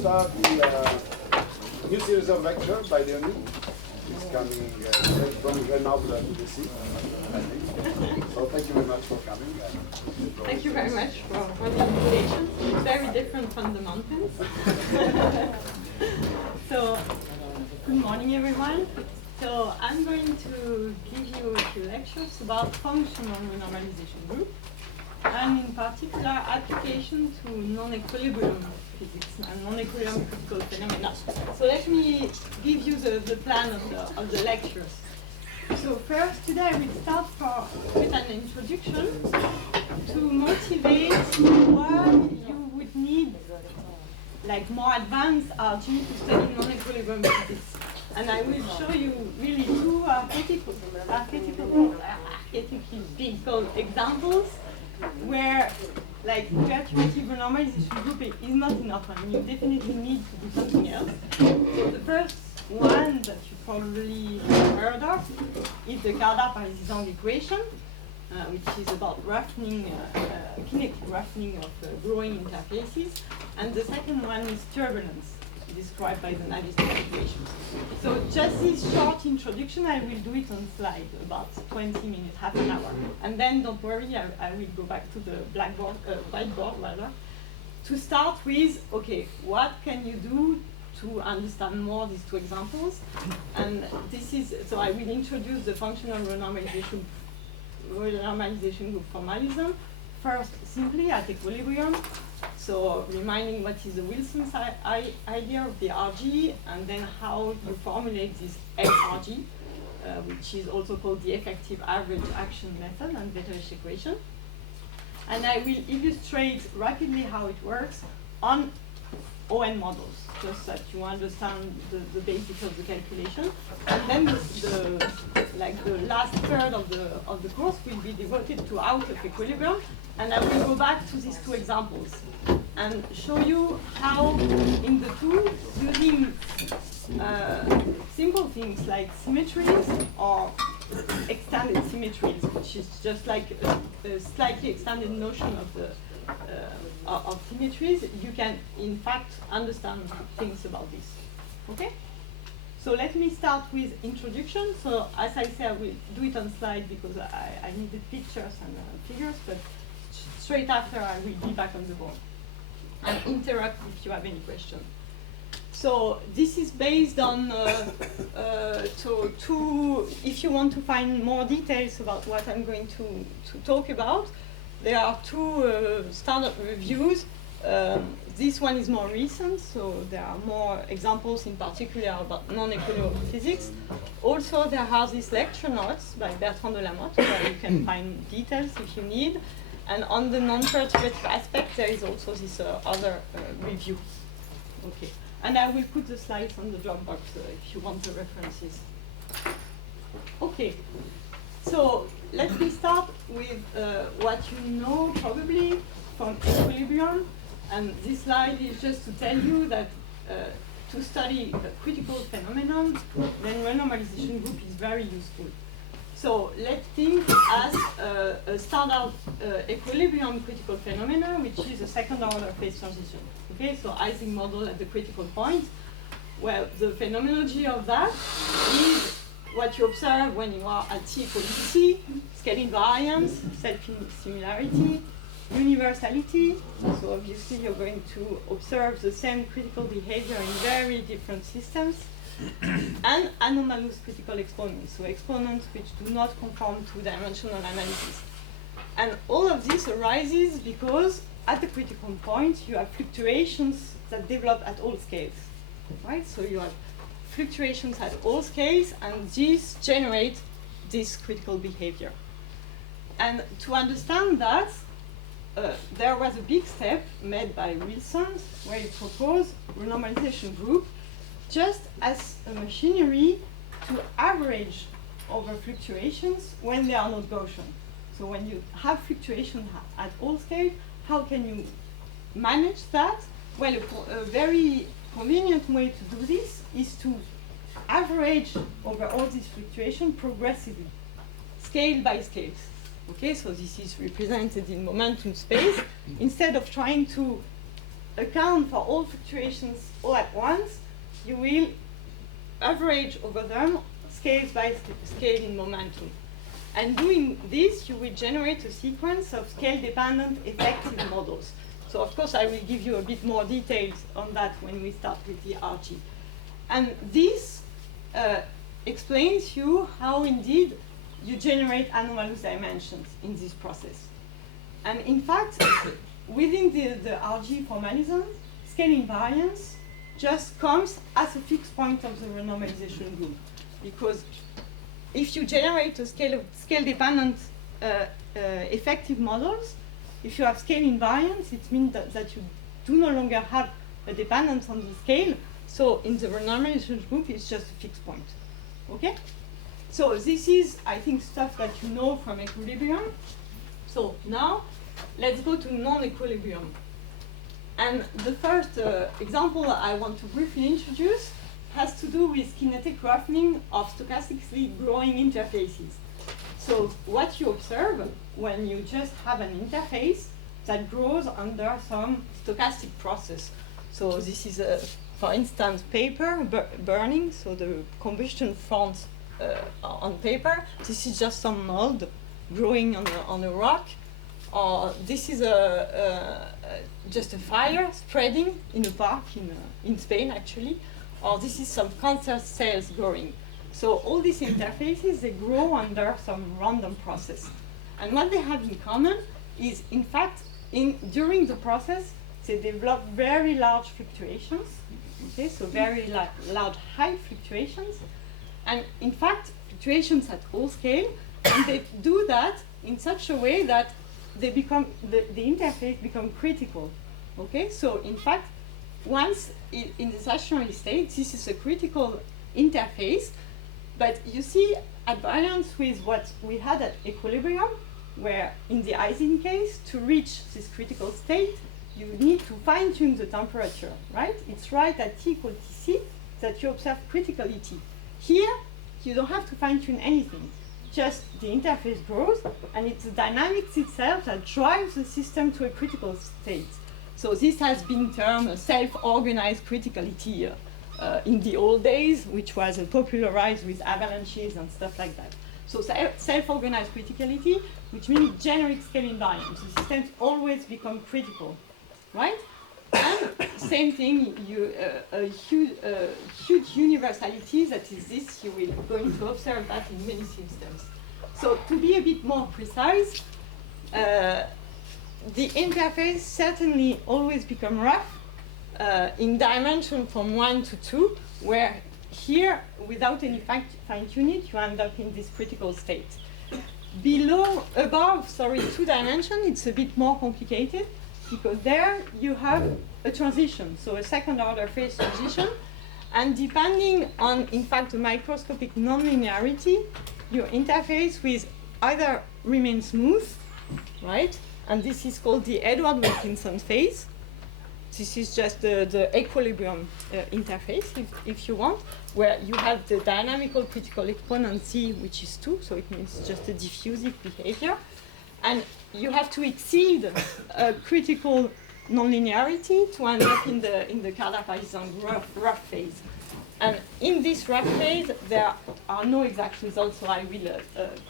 start the new series of lectures by Leonie. She's coming straight from Grenoble to the sea, I think. So thank you very much for coming. Thank you very much for the invitation. It's very different from the mountains. So, good morning everyone. So I'm going to give you a few lectures about functional renormalization group, and in particular application to non-equilibrium physics and non-equilibrium critical phenomena. So let me give you the plan of the lectures. So first, today we start with an introduction to motivate why you would need like more advanced RG to study non-equilibrium physics. And I will show you really two archetypal examples where like perturbative renormalization group is not enough and you definitely need to do something else. So the first one that you probably heard of is the Cardar-Parisi-Zhang equation, which is about roughening, kinetic roughening of growing interfaces. And the second one is turbulence, described by the Navier-Stokes equations. So just this short introduction, I will do it on slide, about 20 minutes, half an hour. And then don't worry, I will go back to the whiteboard rather, to start with, okay, what can you do to understand more these two examples? And this is, so I will introduce the functional renormalization group formalism. First, simply at equilibrium. So reminding what is the Wilson's idea of the RG, and then how you formulate this FRG, which is also called the effective average action method and Wetterich's equation. And I will illustrate rapidly how it works on ON models, just that you understand the basics of the calculation. And then the last third of the course will be devoted to out of equilibrium, and I will go back to these two examples and show you how in the two, using simple things like symmetries or extended symmetries, which is just like a slightly extended notion of symmetries, you can in fact understand things about this. Okay? So let me start with introduction. So as I said, I will do it on slide because I needed pictures and figures, but straight after I will be back on the board and interrupt if you have any questions. So this is based on, if you want to find more details about what I'm going to talk about, there are two standard reviews. This one is more recent, so there are more examples in particular about non-equilibrium physics. Also, there are these lecture notes by Bertrand de Lamotte, where you can find details if you need. And on the non-perturbative aspect, there is also this other review. Okay. And I will put the slides on the Dropbox if you want the references. Okay. So let me start with what you know probably from equilibrium. And this slide is just to tell you that to study a critical phenomenon, then renormalization group is very useful. So let's think as a standard equilibrium critical phenomenon, which is a second order phase transition. Okay, so Ising model at the critical point. Well, the phenomenology of that is what you observe when you are at T equal to C, scaling variance, self-similarity, universality. So obviously you're going to observe the same critical behavior in very different systems. And anomalous critical exponents, so exponents which do not conform to dimensional analysis. And all of this arises because at the critical point you have fluctuations that develop at all scales, right? So you have fluctuations at all scales, and these generate this critical behavior. And to understand that, there was a big step made by Wilson where he proposed renormalization group just as a machinery to average over fluctuations when they are not Gaussian. So when you have fluctuation at all scales, how can you manage that? Well, a very convenient way to do this is to average over all these fluctuations progressively, scale by scale. Okay, so this is represented in momentum space. Instead of trying to account for all fluctuations all at once, you will average over them scales by scale in momentum. And doing this, you will generate a sequence of scale-dependent effective models. So of course, I will give you a bit more details on that when we start with the RG. And this explains you how indeed you generate anomalous dimensions in this process. And in fact, within the RG formalism, scale invariance just comes as a fixed point of the renormalization group. Because if you generate a scale-dependent effective models, if you have scale invariance, it means that you do no longer have a dependence on the scale. So in the renormalization group, it's just a fixed point. Okay? So this is, I think, stuff that you know from equilibrium. So now, let's go to non-equilibrium. And the first example I want to briefly introduce has to do with kinetic roughening of stochastically growing interfaces. So what you observe when you just have an interface that grows under some stochastic process. So this is, for instance, paper burning, so the combustion front on paper. This is just some mold growing on a rock. Or this is just a fire spreading in a park in Spain, actually. Or this is some cancer cells growing. So all these interfaces, they grow under some random process. And what they have in common is, in fact, during the process, they develop very large fluctuations. Okay, so very large height fluctuations. And in fact, fluctuations at all scale, and they do that in such a way that they become, the interface become critical. Okay, so in fact, once in the stationary state, this is a critical interface, but you see at variance with what we had at equilibrium, where in the Ising case, to reach this critical state, you need to fine-tune the temperature, right? It's right at T equal Tc that you observe critical ET. Here, you don't have to fine-tune anything. Just the interface grows, and it's the dynamics itself that drives the system to a critical state. So this has been termed self-organized criticality in the old days, which was popularized with avalanches and stuff like that. So self-organized criticality, which means generic scale invariance. The systems always become critical, right? And same thing, a huge universality that is this, you will going to observe that in many systems. So to be a bit more precise, the interface certainly always become rough in dimension from 1 to 2, where here, without any fine-tuning, you end up in this critical state. Above 2 dimension, it's a bit more complicated, because there you have a transition, so a second-order phase transition, and depending on, in fact, the microscopic nonlinearity, your interface will either remain smooth, right? And this is called the Edward-Wilkinson phase. This is just the equilibrium interface, if you want, where you have the dynamical critical exponent C, which is 2, so it means just a diffusive behavior. And you have to exceed a critical nonlinearity to end up in the Kardashev rough phase. And in this rough phase, there are no exact results, so I will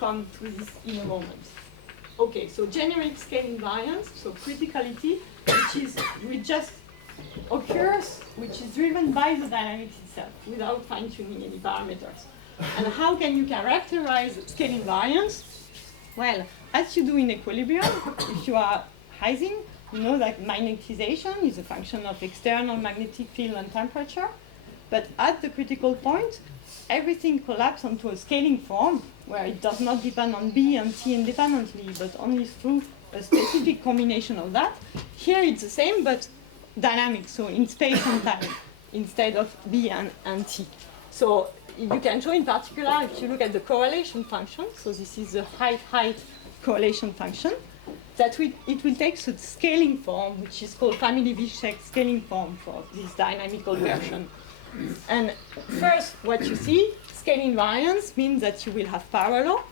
come to this in a moment. Okay, so generic scale invariance, so criticality, which just occurs, which is driven by the dynamics itself, without fine-tuning any parameters. And how can you characterize scale invariance? Well, as you do in equilibrium, if you are Ising, you know that magnetization is a function of external magnetic field and temperature. But at the critical point, everything collapses onto a scaling form where it does not depend on B and T independently, but only through a specific combination of that. Here it's the same, but dynamic, so in space and time, instead of B and T. So you can show in particular, if you look at the correlation function, so this is the height correlation function, that it will take the scaling form, which is called family Vishek scaling form for this dynamical version. And first, what you see, scale invariance means that you will have parallel.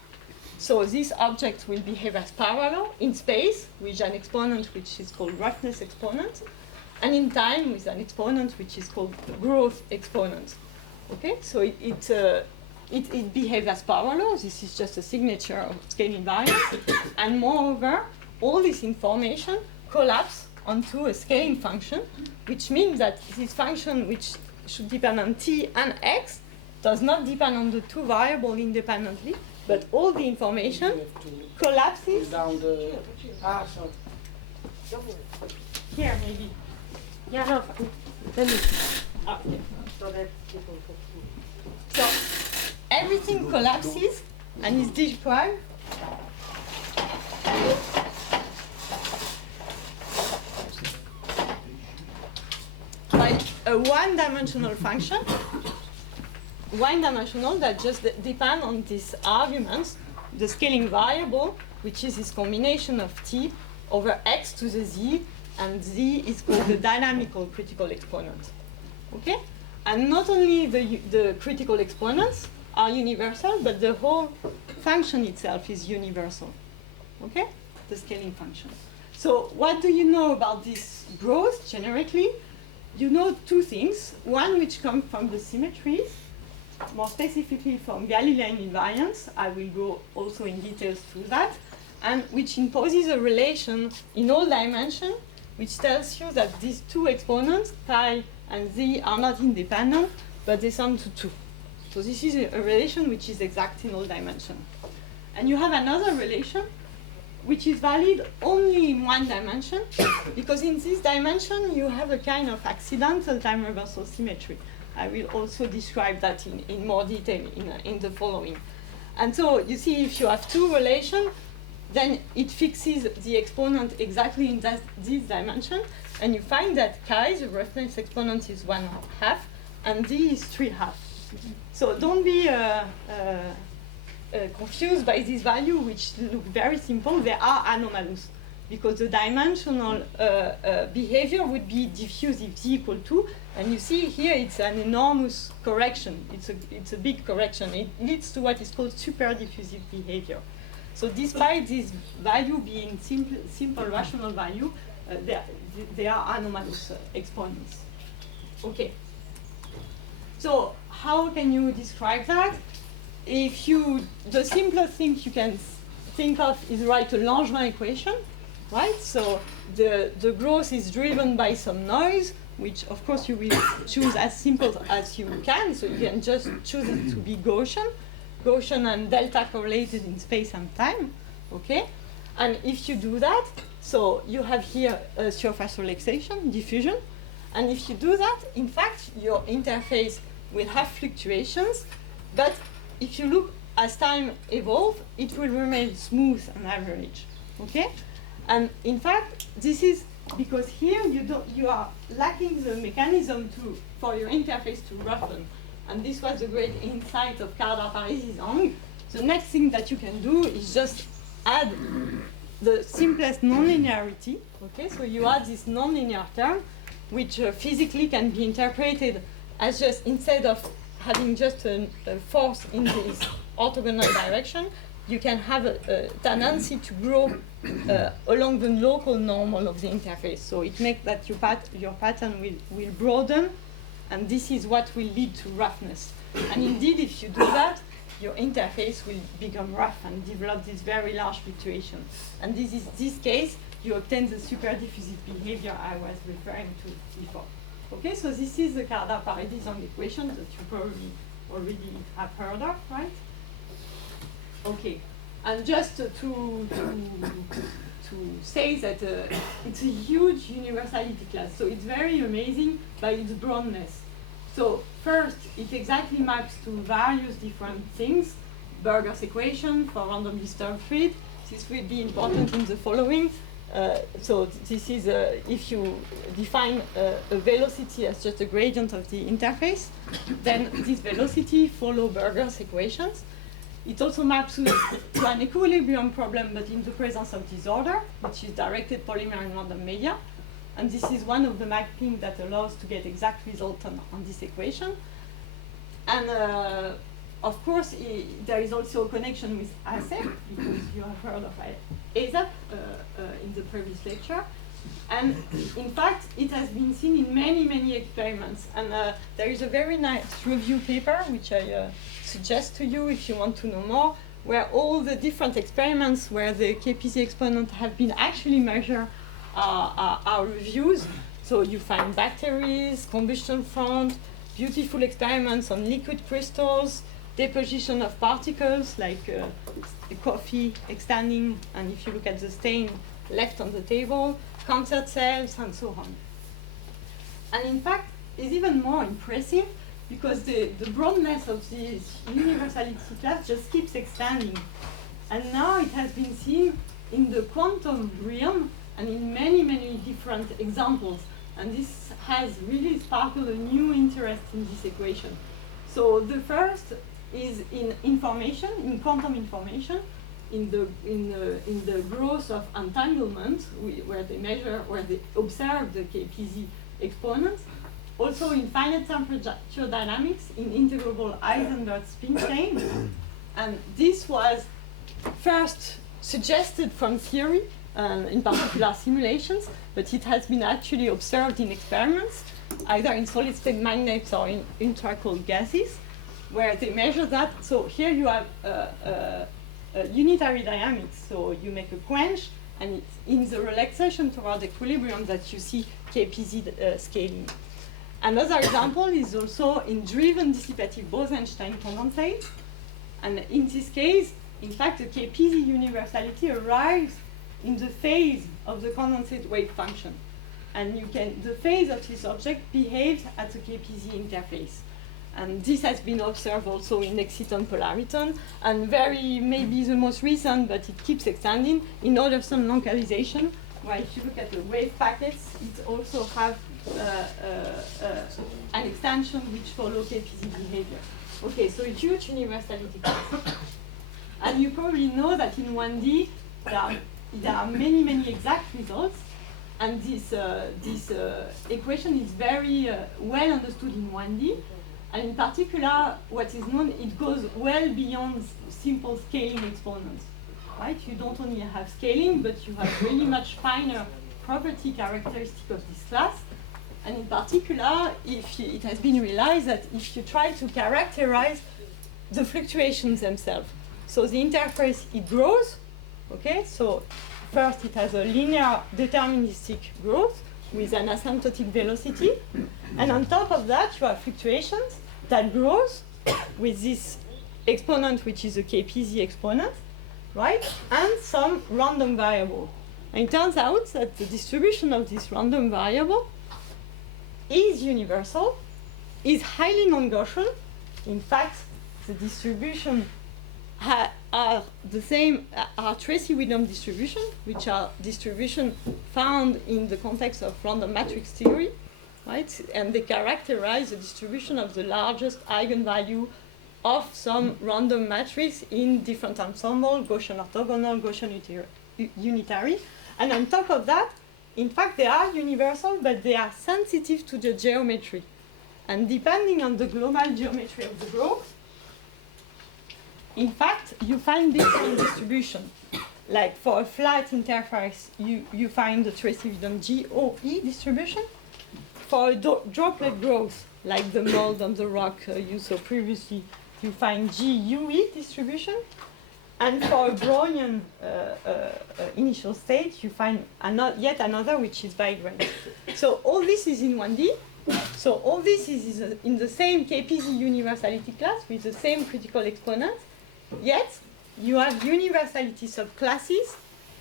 So this object will behave as parallel in space with an exponent which is called roughness exponent. and in time with an exponent which is called the growth exponent. Okay, so it behaves as power law. This is just a signature of scaling invariance, and moreover, all this information collapse onto a scaling function, which means that this function, which should depend on t and x, does not depend on the two variables independently, but all the information collapses down the here, maybe. Yeah, no, let me. Okay. So that people So everything collapses and is described by a one-dimensional function, one-dimensional that just depend on these arguments, the scaling variable, which is this combination of t over x to the z, and z is called the dynamical critical exponent. Okay? And not only the critical exponents are universal, but the whole function itself is universal. Okay? The scaling function. So what do you know about this growth generically? You know two things. One which comes from the symmetries, more specifically from Galilean invariance. I will go also in details through that. And which imposes a relation in all dimensions, which tells you that these two exponents, pi and z, are not independent, but they sum to 2. So this is a relation which is exact in all dimensions. And you have another relation which is valid only in one dimension, because in this dimension you have a kind of accidental time reversal symmetry. I will also describe that in more detail in the following. And so you see, if you have two relations, then it fixes the exponent exactly in this dimension, and you find that chi, the reference exponent, is 1/2, and d is 3/2. So don't be confused by this value, which look very simple. They are anomalous, because the dimensional behavior would be diffuse if z equal 2, and you see here it's an enormous correction. It's a big correction. It leads to what is called super diffusive behavior. So despite this value being simple rational value, they are anomalous exponents. Okay. So how can you describe that? The simplest thing you can think of is write a Langevin equation, right? So the growth is driven by some noise, which of course you will choose as simple as you can. So you can just choose it to be Gaussian and delta correlated in space and time, okay? And if you do that, so you have here a surface relaxation, diffusion, and if you do that, in fact, your interface will have fluctuations, but if you look as time evolves, it will remain smooth and average, okay? And in fact, this is because here you are lacking the mechanism for your interface to roughen. And this was the great insight of Cardar-Parisi-Zhang. The next thing that you can do is just add the simplest nonlinearity. Okay, so you add this nonlinear term, which physically can be interpreted as just, instead of having just a force in this orthogonal direction, you can have a tendency to grow along the local normal of the interface. So it makes that your pattern will broaden, and this is what will lead to roughness. And indeed, if you do that, your interface will become rough and develop this very large fluctuation. And this case, you obtain the super diffusive behavior I was referring to before. Okay, so this is the Cardar-Parisi-Zhang equation that you probably already have heard of, right? Okay, and just to say that it's a huge universality class, so it's very amazing by its broadness. So first, it exactly maps to various different things. Berger's equation for random disturbed fluid. This will be important in the following. So this is if you define a velocity as just a gradient of the interface, then this velocity follows Berger's equations. It also maps to an equilibrium problem, but in the presence of disorder, which is directed polymer in random media. And this is one of the mapping that allows to get exact result on this equation. And of course, there is also a connection with ASEP, because you have heard of ASEP in the previous lecture. And in fact, it has been seen in many, many experiments. And there is a very nice review paper, which I suggest to you if you want to know more, where all the different experiments where the KPZ exponent have been actually measured are reviews. So you find batteries, combustion front, beautiful experiments on liquid crystals, deposition of particles like coffee extending, and if you look at the stain left on the table, cancer cells, and so on. And in fact, it's even more impressive because the broadness of this universality class just keeps expanding. And now it has been seen in the quantum realm and in many, many different examples. And this has really sparkled a new interest in this equation. So the first is in information, in quantum information, in the growth of entanglement, where they observe the KPZ exponents. Also in finite temperature dynamics, in integrable Heisenberg spin plane. And this was first suggested from theory, in particular simulations, but it has been actually observed in experiments, either in solid-state magnets or in intracold gases, where they measure that. So here you have unitary dynamics. So you make a quench, and it's in the relaxation toward equilibrium that you see KPZ scaling. Another example is also in driven dissipative Bose-Einstein condensate. And in this case, in fact, the KPZ universality arrives in the phase of the condensate wave function. And the phase of this object behaves at the KPZ interface. And this has been observed also in exciton polariton, and maybe the most recent, but it keeps extending, in Alderson localization, where if you look at the wave packets, it also have an extension which follow KPZ behavior. Okay, so a huge universality class. And you probably know that in 1D, there are many, many exact results, and this equation is very well understood in 1D. And in particular, what is known, it goes well beyond simple scaling exponents, right? You don't only have scaling, but you have really much finer property characteristic of this class. And in particular, it has been realized that if you try to characterize the fluctuations themselves, so the interface, it grows, okay? So first, it has a linear deterministic growth with an asymptotic velocity. And on top of that, you have fluctuations that grows with this exponent, which is a KPZ exponent, right? And some random variable. And it turns out that the distribution of this random variable is universal, is highly non-Gaussian. In fact, the distribution are the same, are Tracy-Widom distribution, which are distribution found in the context of random matrix theory, right? And they characterize the distribution of the largest eigenvalue of some random matrix in different ensemble, Gaussian orthogonal, Gaussian unitary. And on top of that, in fact, they are universal, but they are sensitive to the geometry. And depending on the global geometry of the growth, in fact, you find different distribution. Like for a flat interface, you find the Tracy-Widom GOE distribution. For a droplet growth, like the mold on the rock you saw previously, you find GUE distribution. And for a Brownian initial state, you find yet another, which is bigrain. So all this is in 1D. So all this is in the same KPZ universality class with the same critical exponent. Yet you have universality subclasses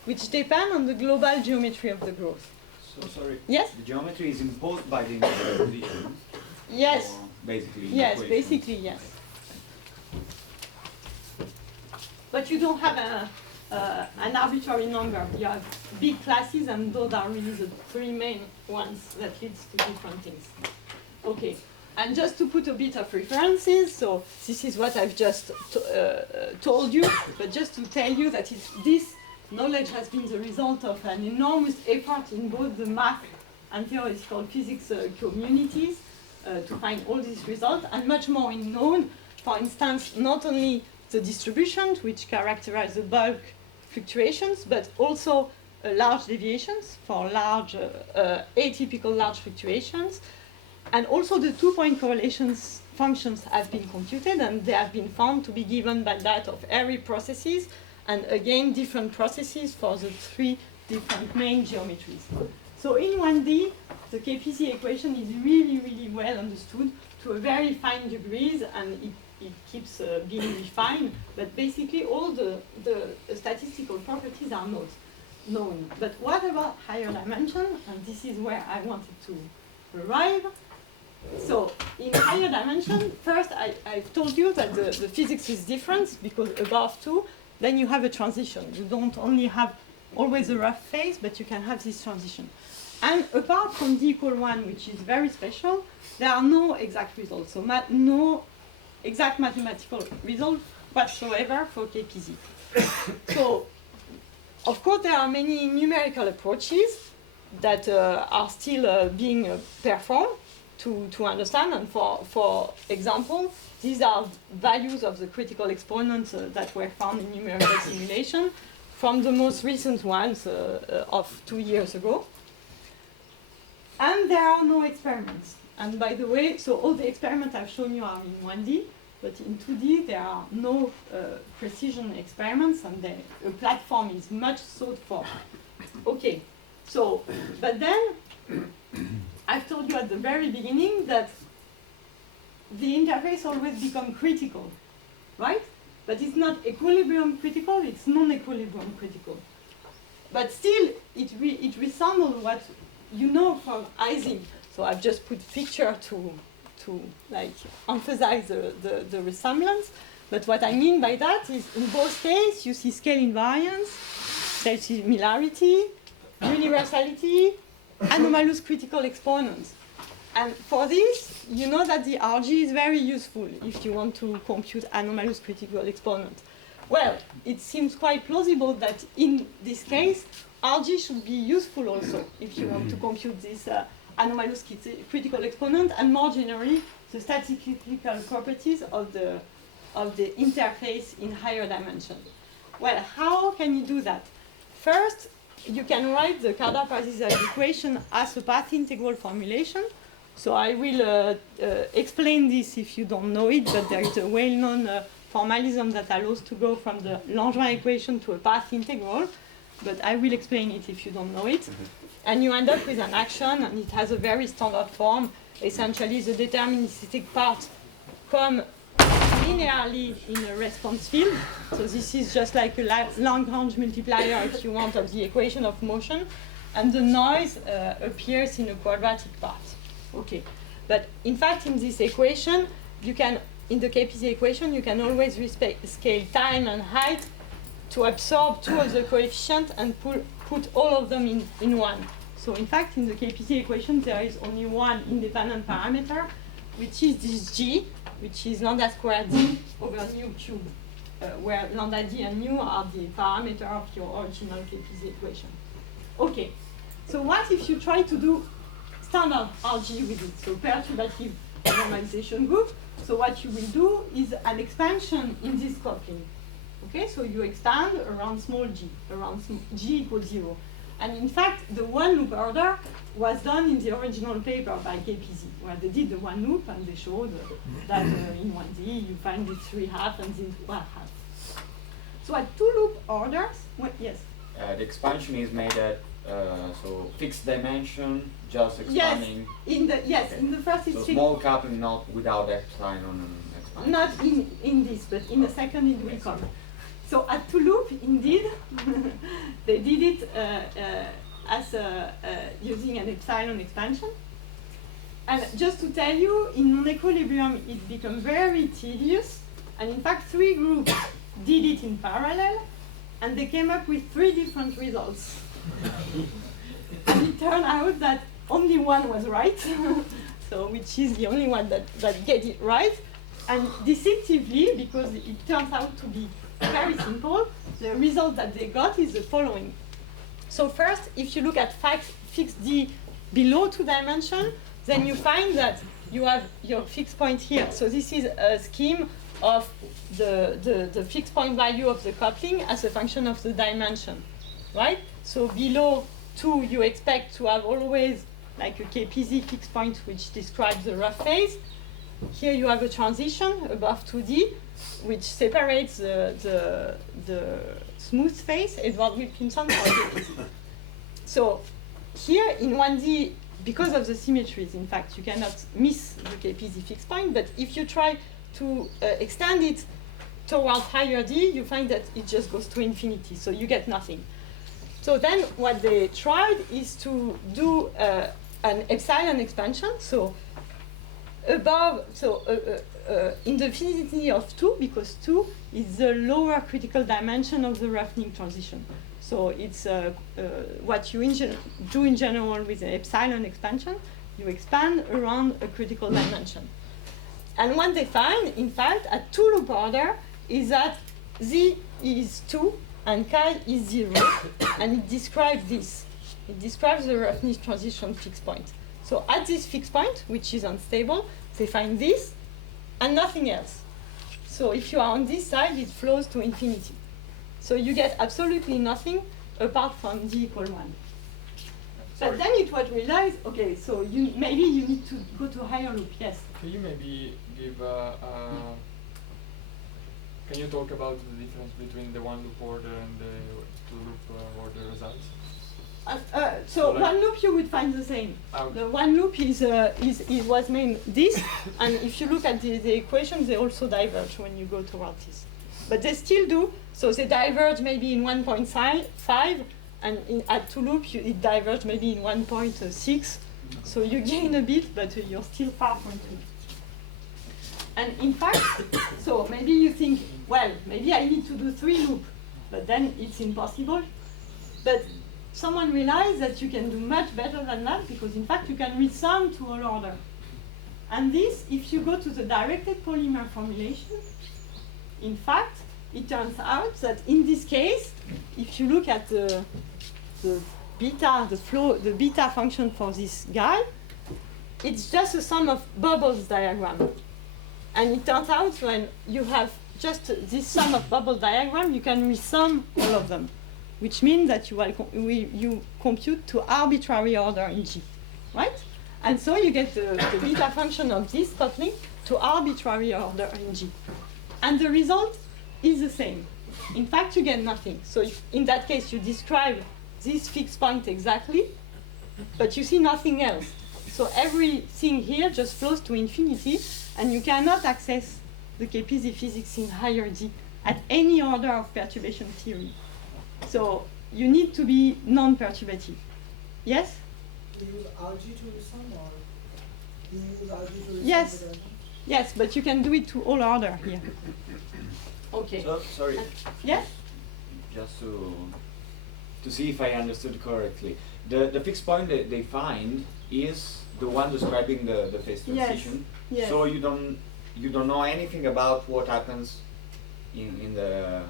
which depend on the global geometry of the growth. So sorry. Yes? The geometry is imposed by the initial conditions. Yes. Basically. Yes, basically, yes. But you don't have an arbitrary number. You have big classes, and those are really the three main ones that leads to different things. Okay, and just to put a bit of references, so this is what I've just told you, but just to tell you that this knowledge has been the result of an enormous effort in both the math and theoretical physics communities to find all these results, and much more is known, for instance, not only the distributions which characterize the bulk fluctuations, but also large deviations for large atypical large fluctuations. And also the 2-point correlations functions have been computed, and they have been found to be given by that of airy processes, and again different processes for the 3 different main geometries. So in 1D, the KPZ equation is really, really well understood to a very fine degrees, and it keeps being refined, but basically all the statistical properties are not known. But what about higher dimension? And this is where I wanted to arrive. So in higher dimension, first I've told you that the physics is different, because above 2, then you have a transition. You don't only have always a rough phase, but you can have this transition. And apart from d equal 1, which is very special, there are no exact results. So no exact mathematical result whatsoever for KPZ. So, of course, there are many numerical approaches that are still being performed to understand. And for example, these are values of the critical exponents that were found in numerical simulation from the most recent ones of 2 years ago. And there are no experiments. And by the way, so all the experiments I've shown you are in 1D, but in 2D there are no precision experiments, and a platform is much sought for. Okay, so, but then I've told you at the very beginning that the interface always becomes critical, right? But it's not equilibrium critical, it's non-equilibrium critical. But still, it resembles what you know from Ising. So I've just put picture to like emphasize the resemblance. But what I mean by that is, in both cases, you see scale invariance, self-similarity, universality, anomalous critical exponents. And for this, you know that the RG is very useful if you want to compute anomalous critical exponent. Well, it seems quite plausible that in this case, RG should be useful also if you want to compute this anomalous critical exponent, and more generally, the statistical properties of the interface in higher dimension. Well, how can you do that? First, you can write the Kardar-Parzival equation as a path integral formulation. So I will explain this if you don't know it, but there is a well-known formalism that allows to go from the Langevin equation to a path integral, but I will explain it if you don't know it. And you end up with an action, and it has a very standard form. Essentially, the deterministic part comes linearly in a response field. So this is just like a Lagrange multiplier, if you want, of the equation of motion. And the noise appears in a quadratic part. Okay. But in fact, in this equation, you can, in the KPZ equation, you can always scale time and height to absorb 2 of the coefficients and put all of them in one. So in fact, in the KPZ equation, there is only one independent parameter, which is this g, which is lambda squared d over nu cube, where lambda d and nu are the parameter of your original KPZ equation. Okay, so what if you try to do standard RG with it? So perturbative normalization group. So what you will do is an expansion in this coupling. Okay, so you expand around small g, around g equals 0. And in fact, the one loop order was done in the original paper by KPZ, where they did the one loop and they showed that in 1D you find the 3 half and the 1 half. So at 2 loop orders, yes? The expansion is made at so fixed dimension, just expanding. Yes, okay. in the first it's so fixed. small coupling, not without epsilon and expansion. Not in this, but in the second it will come. So at 2 loop, indeed, they did it as using an epsilon expansion. And just to tell you, in non-equilibrium, it becomes very tedious. And in fact, 3 groups did it in parallel, and they came up with 3 different results. And it turned out that only one was right, so which is the only one that get it right. And deceptively, because it turns out to be very simple, the result that they got is the following. So first, if you look at fixed D below 2 dimensions, then you find that you have your fixed point here. So this is a scheme of the fixed point value of the coupling as a function of the dimension, right? So below 2, you expect to have always like a KPZ fixed point which describes the rough phase. Here you have a transition above 2D which separates the smooth phase, Edward Wilkinson for KPZ. So here in 1D, because of the symmetries, in fact, you cannot miss the KPZ fixed point, but if you try to extend it towards higher D, you find that it just goes to infinity, so you get nothing. So then what they tried is to do an epsilon expansion, so above, in the vicinity of 2, because 2 is the lower critical dimension of the roughening transition. So it's what you do in general with an epsilon expansion. You expand around a critical dimension. And what they find, in fact, at 2 loop order, is that Z is 2 and chi is 0. And it describes this. It describes the roughness transition fixed point. So at this fixed point, which is unstable, they find this and nothing else. So if you are on this side, it flows to infinity. So you get absolutely nothing apart from D equal 1. But then it was realized, okay, so maybe you need to go to a higher loop, yes? Can you maybe give can you talk about the difference between the one loop order and the two loop order results? So like one loop you would find the same. Okay. The one loop is was named this, and if you look at the equations, they also diverge when you go towards this. But they still do, so they diverge maybe in 1.5, and at 2 loop it diverges maybe in 1.6. So you gain a bit, but you're still far from 2. And in fact, so maybe you think, well, maybe I need to do 3 loop, but then it's impossible. But someone realized that you can do much better than that, because in fact you can resum to all order. And this, if you go to the directed polymer formulation, in fact, it turns out that in this case, if you look at the beta, the beta function for this guy, it's just a sum of bubbles diagram. And it turns out when you have just this sum of bubble diagram, you can resum all of them, which means that you compute to arbitrary order in G, right? And so you get the beta function of this coupling to arbitrary order in G. And the result is the same. In fact, you get nothing. So if, in that case, you describe this fixed point exactly, but you see nothing else. So everything here just flows to infinity, and you cannot access the KPZ physics in higher D at any order of perturbation theory. So you need to be non-perturbative. Yes? Do you use RG to resum, or do you use RG to resum? Yes. Yes, but you can do it to all order here. Okay. So, sorry. Yes? Just to see if I understood correctly. The fixed point that they find is the one describing the phase transition. Yes. So you don't know anything about what happens in the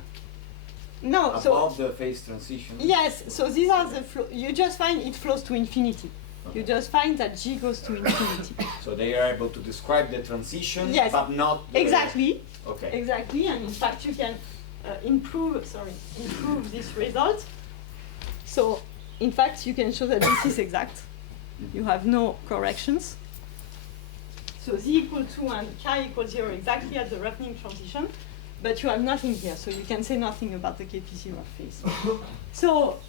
No, above so the phase transition. yes, so these are the you just find it flows to infinity. Okay. You just find that G goes to infinity. So they are able to describe the transition, Yes. but not the Exactly. Okay. Exactly, and in fact you can improve this result. So in fact you can show that this is exact. You have no corrections. So Z equal 2 and chi equals 0 exactly at the roughening transition, but you have nothing here, so you can say nothing about the KPZ rough phase. So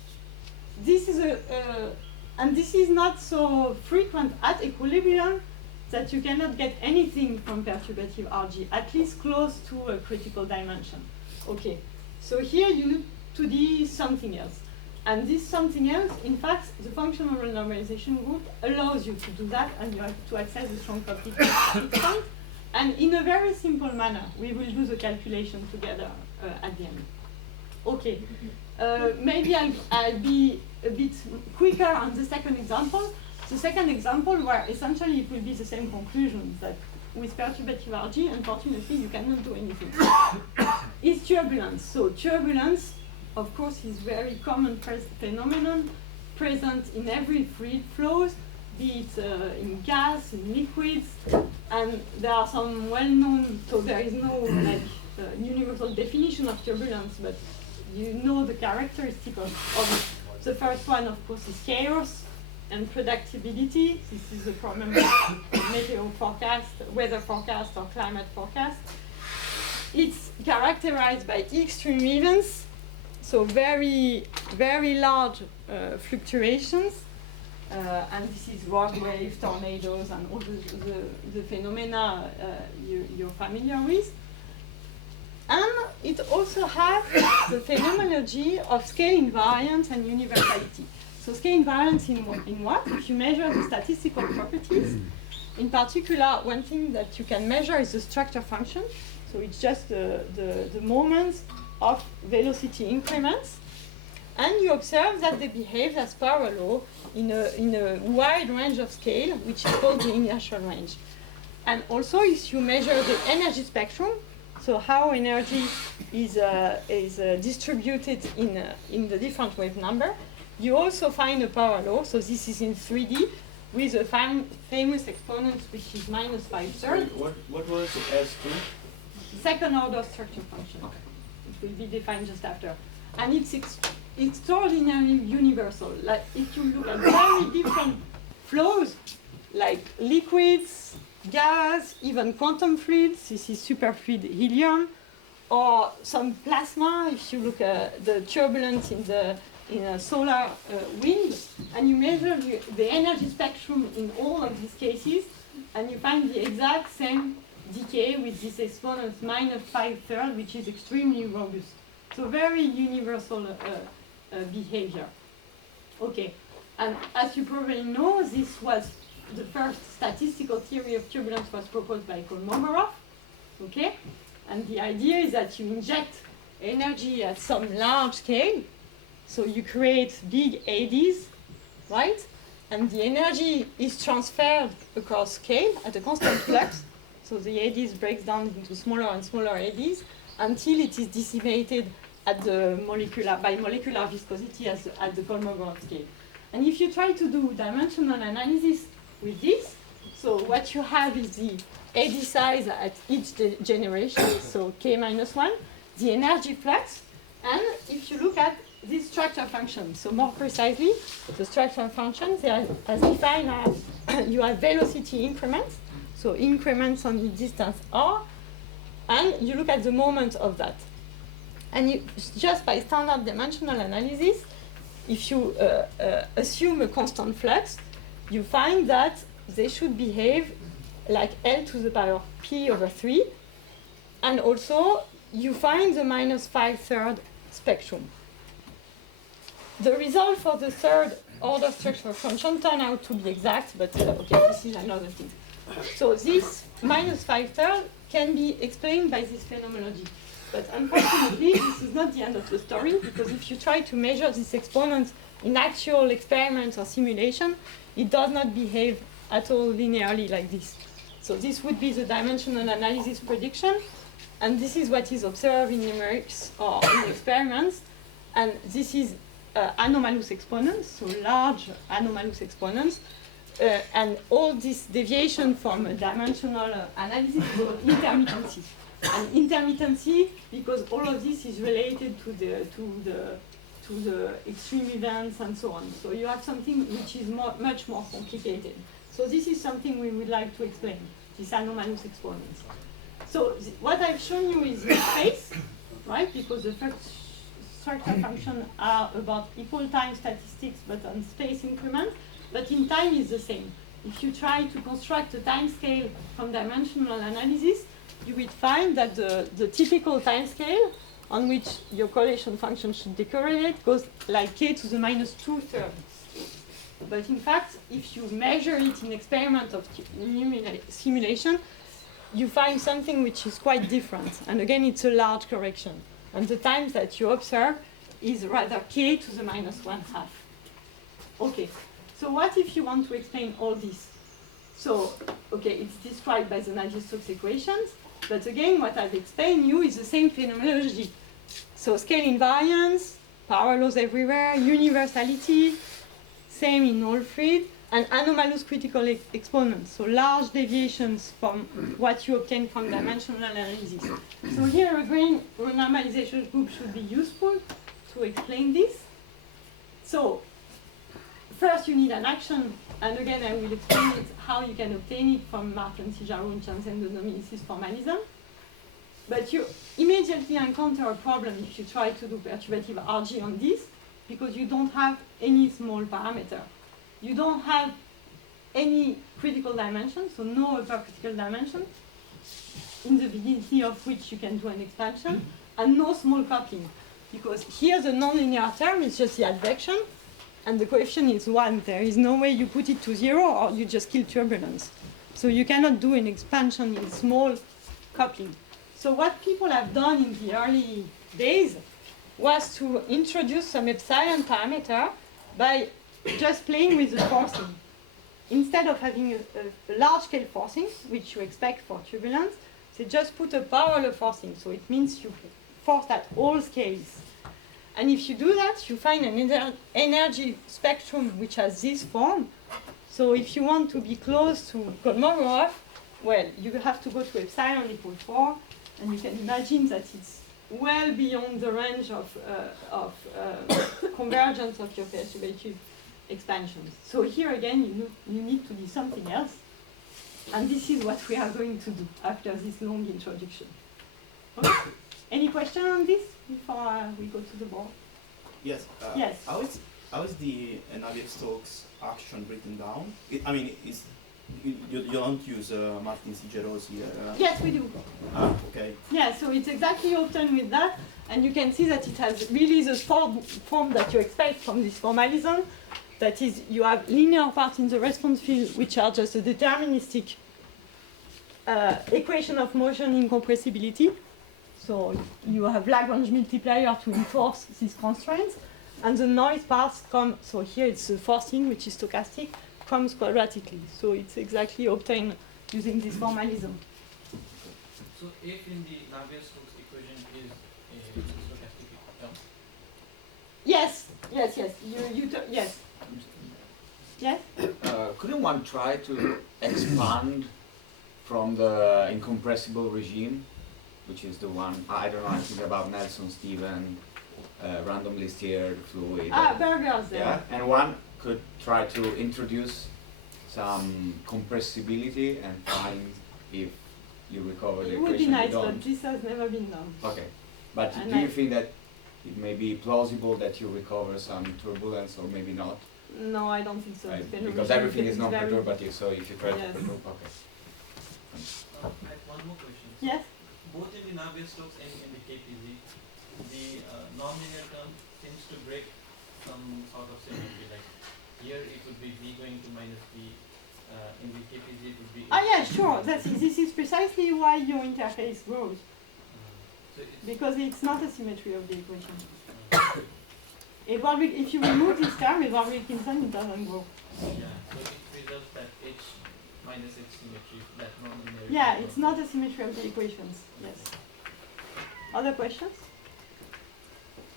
this is and this is not so frequent at equilibrium that you cannot get anything from perturbative RG, at least close to a critical dimension. Okay, so here you need to do something else. And this something else, in fact, the functional renormalization group allows you to do that, and you have to access the strong copy point. And in a very simple manner, we will do the calculation together at the end. Okay, maybe I'll be a bit quicker on the second example. The second example, where essentially it will be the same conclusion, that with perturbative RG, unfortunately, you cannot do anything. Is turbulence. So turbulence, of course, is very common phenomenon, present in every fluid flows, be it in gas, in liquids, and there are some well-known, so there is no universal definition of turbulence, but you know the characteristic of the first one, of course, is chaos and predictability. This is the problem with meteo forecast, weather forecast, or climate forecast. It's characterized by extreme events, so very, very large fluctuations. And this is rock waves, tornadoes, and all the phenomena you're familiar with. And it also has the phenomenology of scale invariance and universality. So scale invariance in what? If you measure the statistical properties, in particular, one thing that you can measure is the structure function. So it's just the moments of velocity increments. And you observe that they behave as parallel in a wide range of scale, which is called the inertial range. And also, if you measure the energy spectrum, so how energy is distributed in the different wave number, you also find a parallel. So this is in 3D with a famous exponent, which is minus 5/3. What was it as to? Second order structure function. Okay. It will be defined just after. And it's extraordinarily universal. Like if you look at very different flows, like liquids, gas, even quantum fluids, this is superfluid helium, or some plasma, if you look at the turbulence in a solar wind, and you measure the energy spectrum in all of these cases, and you find the exact same decay with this exponent minus 5/3, which is extremely robust. So very universal behavior. Okay, and as you probably know, this was the first statistical theory of turbulence was proposed by Kolmogorov. Okay, and the idea is that you inject energy at some large scale, so you create big eddies, right? And the energy is transferred across scale at a constant flux. So the eddies breaks down into smaller and smaller eddies until it is dissipated at the by molecular viscosity at the Kolmogorov scale. And if you try to do dimensional analysis with this, so what you have is the eddy size at each generation, so k minus 1, the energy flux, and if you look at this structure function, so more precisely, the structure functions, they are as defined as you have velocity increments, so increments on the distance r, and you look at the moment of that. And you, just by standard dimensional analysis, if you assume a constant flux, you find that they should behave like L to the power P over 3, and also you find the minus 5/3 spectrum. The result for the third order structural function turned out to be exact, but okay, this is another thing. So this minus 5/3 can be explained by this phenomenology. But unfortunately, this is not the end of the story, because if you try to measure this exponent in actual experiments or simulation, it does not behave at all linearly like this. So this would be the dimensional analysis prediction, and this is what is observed in numerics or in experiments, and this is anomalous exponents, so large anomalous exponents, and all this deviation from a dimensional analysis is called intermittency. And intermittency, because all of this is related to the extreme events and so on. So you have something which is much more complicated. So this is something we would like to explain, these anomalous exponents. So what I've shown you is the space, right? Because the first structure functions are about equal time statistics, but on space increments. But in time is the same. If you try to construct a time scale from dimensional analysis, you will find that the typical time scale on which your correlation function should decorrelate goes like k to the minus 2/3. But in fact, if you measure it in experiment of simulation, you find something which is quite different. And again, it's a large correction. And the times that you observe is rather k to the minus 1/2. Okay, so what if you want to explain all this? So, okay, it's described by the Navier-Stokes equations, but again, what I've explained you is the same phenomenology. So scale invariance, parallels everywhere, universality, same in all fluid, and anomalous critical exponents, so large deviations from what you obtain from dimensional analysis. So here again, renormalization group should be useful to explain this. So first you need an action, and again I will explain it, how you can obtain it from Martin-Cijarro-Chance and the Renormalisation formalism. But you immediately encounter a problem if you try to do perturbative RG on this, because you don't have any small parameter. You don't have any critical dimension, so no upper critical dimension, in the vicinity of which you can do an expansion, and no small coupling. Because here the nonlinear term is just the advection, and the coefficient is 1. There is no way you put it to 0 or you just kill turbulence. So you cannot do an expansion in small coupling. So what people have done in the early days was to introduce some epsilon parameter by just playing with the forcing. Instead of having a large-scale forcing, which you expect for turbulence, they just put a parallel forcing. So it means you force at all scales. And if you do that, you find an energy spectrum which has this form. So if you want to be close to Kolmogorov, well, you have to go to epsilon equal 4, and you can imagine that it's well beyond the range of convergence of your perturbative expansions. So here again, you need to do something else. And this is what we are going to do after this long introduction. Okay. Any question on this before we go to the board? Yes. Yes. How is the Navier-Stokes action written down? You don't use Martin-Cijarro's here? Yes, we do. Okay. Yeah, so it's exactly obtained with that, and you can see that it has really the form that you expect from this formalism. That is, you have linear parts in the response field, which are just a deterministic equation of motion incompressibility. So you have Lagrange multiplier to enforce these constraints, and the noise parts come, so here it's the forcing, which is stochastic, comes quadratically. So it's exactly obtained using this formalism. So if in the Navier-Stokes equation is a stochastic term? Yes. Yes. Yes? Couldn't one try to expand from the incompressible regime, which is the one, I don't know, I think about Nelson, Steven, randomly steered fluid. Berger's there. Yeah, and one could try to introduce some compressibility and find if you recover the It equation. would be nice, you don't. but this has never been done. Okay, but And do you think that it may be plausible that you recover some turbulence or maybe not? No, I don't think so. Right, It's because everything is very- non-perturbative, so if you try Yes. to perturb, okay. I have one more question. Yes? Both in the Navier-Stokes and in the KPZ, the nonlinear term seems to break some sort of symmetry. Like here it would be v going to minus v. In the KPZ it would be. Yeah, sure. This is precisely why your interface grows. So it's Because it's not a symmetry of the equation. If you remove this term, Edward Wilkinson, it doesn't grow. yeah. So it results that h minus h symmetry, that nonlinear. Yeah, it's not a symmetry of the equations. Yes. Other questions?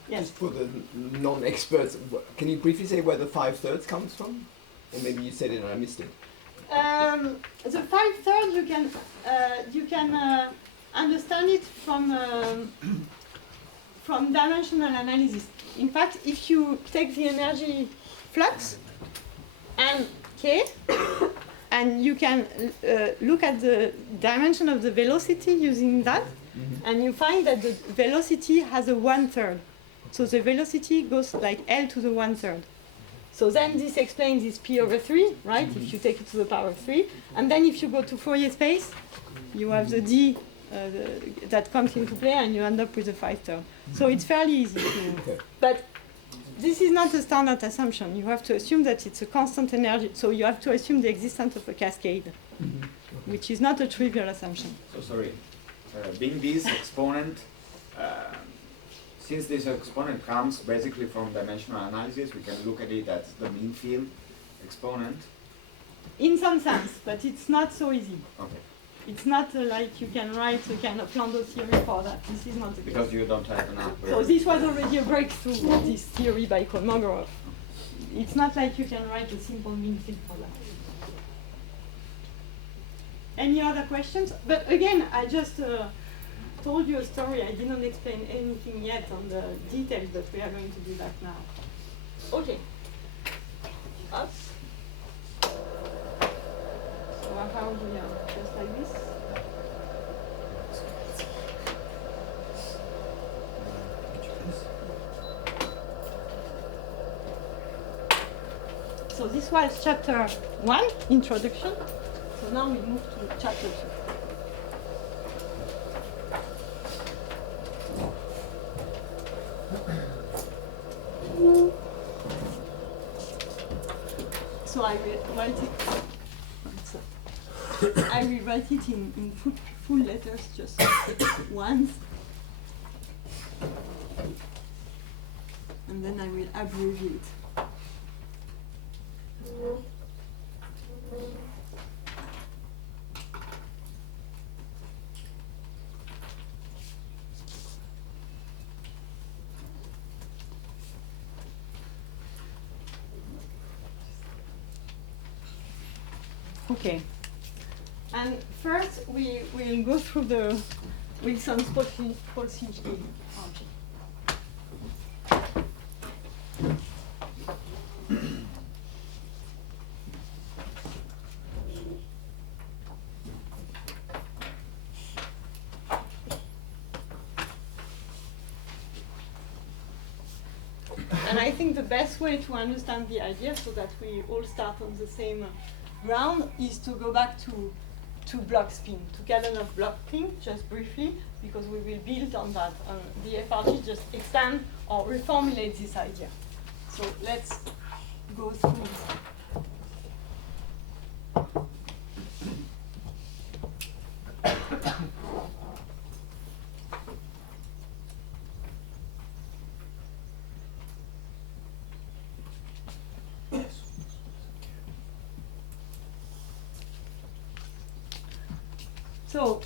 Yes. Just for the non-experts, can you briefly say where the 5/3 comes from? Or maybe you said it and I missed it. The 5/3 you can understand it from dimensional analysis. In fact, if you take the energy flux and k, and you can look at the dimension of the velocity using that, and you find that the velocity has a 1/3. So the velocity goes like L to the 1/3. So then this explains this P over 3, right? If you take it to the power of 3. And then if you go to Fourier space, you have the D that comes into play and you end up with a 5/3. So it's fairly easy to... But this is not a standard assumption. You have to assume that it's a constant energy. So you have to assume the existence of a cascade, which is not a trivial assumption. So sorry, being this exponent, since this exponent comes basically from dimensional analysis, we can look at it as the mean field exponent. In some sense, but it's not so easy. Okay. It's not like you can write a kind of Landau theory for that. This is not the case. Because you don't have enough. So this was already a breakthrough of this theory by Kolmogorov. It's not like you can write a simple mean field for that. Any other questions? But again, I just told you a story. I didn't explain anything yet on the details, but we are going to do that now. Okay. Up. So how do we just like this? So this was chapter 1, introduction. So now we move to chapter 2. So I will write it. I will write it in full letters, just once, and then I will abbreviate. Okay. And first, we will go through the Wilson's procedure. And I think the best way to understand the idea, so that we all start on the same ground, is to go back to block spin, to Kadanoff block spin, just briefly, because we will build on that. The FRG just extend or reformulate this idea. So let's go through this. So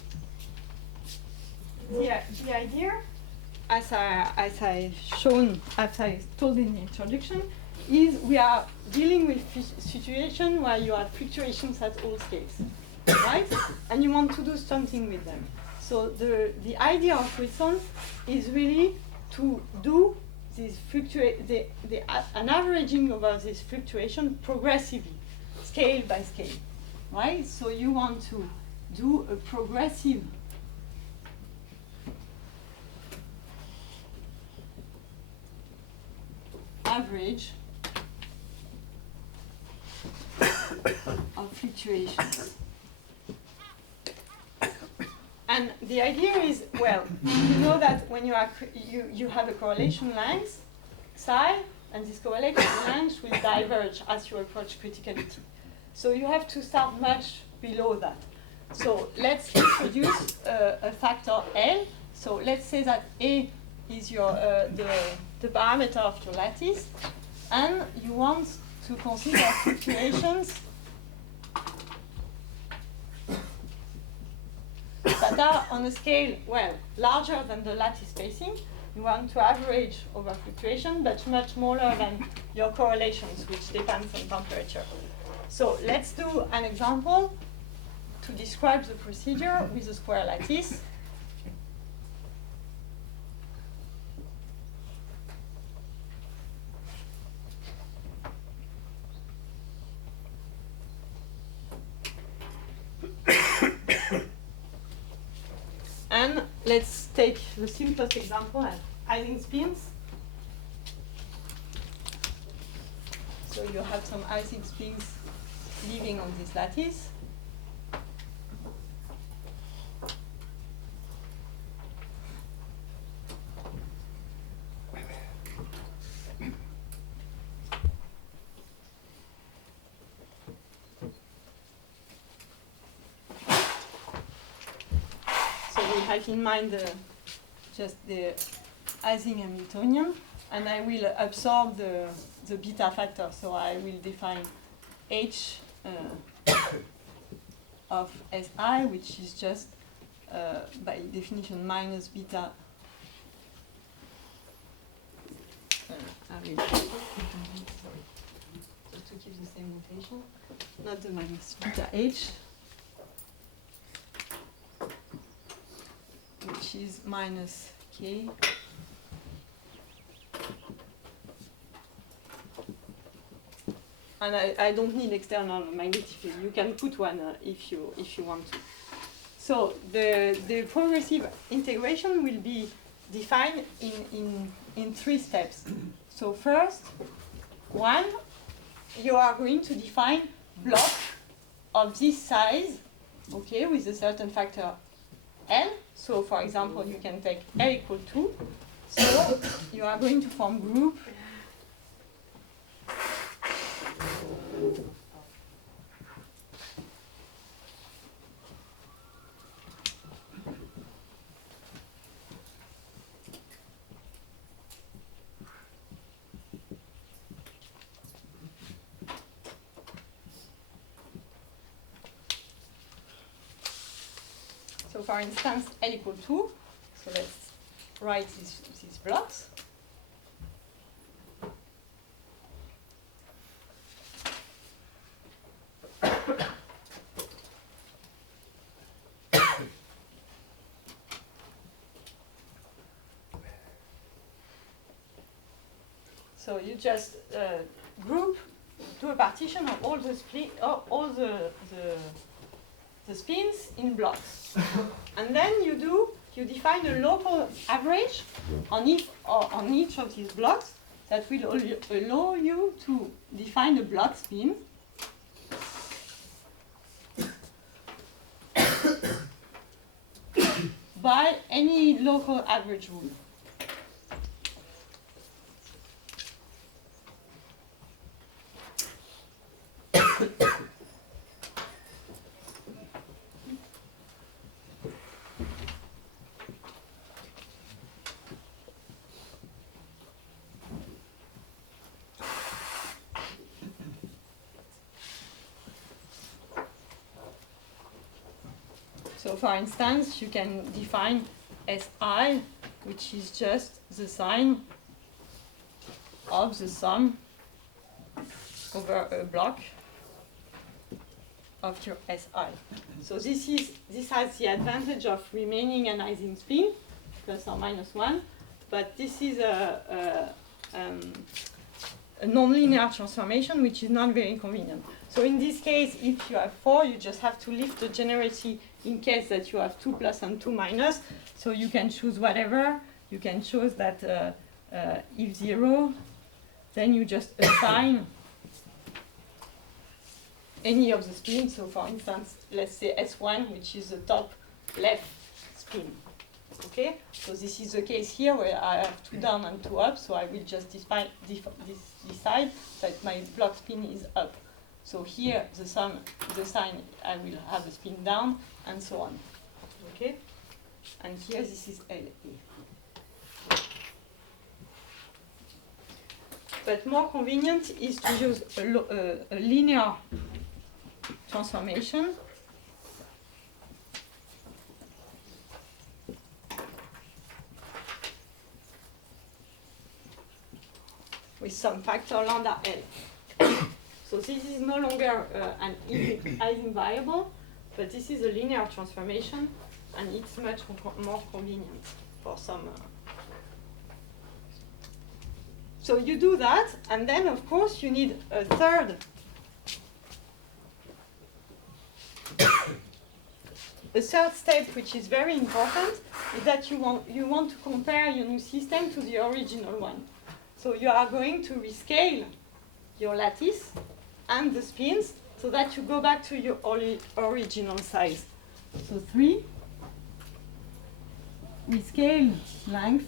the idea, as I told in the introduction, is we are dealing with situation where you have fluctuations at all scales, right? And you want to do something with them. So the idea of Wilson is really to do this an averaging over this fluctuation progressively, scale by scale, right? So you want to do a progressive average of fluctuations. And the idea is, well, you know that when you have a correlation length, psi, and this correlation length will diverge as you approach criticality. So you have to start much below that. So let's introduce a factor L. So let's say that A is your the parameter of your lattice, and you want to consider fluctuations that are on a scale, well, larger than the lattice spacing. You want to average over fluctuation, but much smaller than your correlations, which depends on temperature. So let's do an example to describe the procedure with a square lattice. And let's take the simplest example, Ising spins. So you have some Ising spins living on this lattice. We have in mind just the Ising Hamiltonian, and I will absorb the beta factor. So I will define H of Si, which is just by definition minus beta. I will sorry, just to keep the same notation, not the minus beta H, which is minus k and I don't need external magnetic field. You can put one if you want to. So the progressive integration will be defined in 3 steps. So first, one, you are going to define block of this size, okay, with a certain factor L. So for example, you can take L equal 2. So you are going to form group So for instance, L equal 2. So let's write these blocks. So you just group, do a partition of all the the spins in blocks, and then you define a local average on each of these blocks that will allow you to define a block spin. By any local average rule. So for instance, you can define Si, which is just the sign of the sum over a block of your Si. So this has the advantage of remaining an Ising spin, plus or minus 1, but this is a nonlinear transformation, which is not very convenient. So in this case, if you have 4, you just have to lift the generacy in case that you have 2 plus and 2 minus. So you can choose whatever. You can choose that if 0, then you just assign any of the spins. So for instance, let's say S1, which is the top left spin. Okay, so this is the case here where I have 2 down and 2 up, so I will just decide that my block spin is up. So here the sign I will have a spin down and so on. Okay, and here this is LA. But more convenient is to use a linear transformation. With some factor lambda L. So this is no longer an Ising variable, but this is a linear transformation, and it's much more convenient for some. So you do that, and then of course you need a third. The third step, which is very important, is that you want to compare your new system to the original one. So you are going to rescale your lattice and the spins so that you go back to your original size. So 3, rescale length,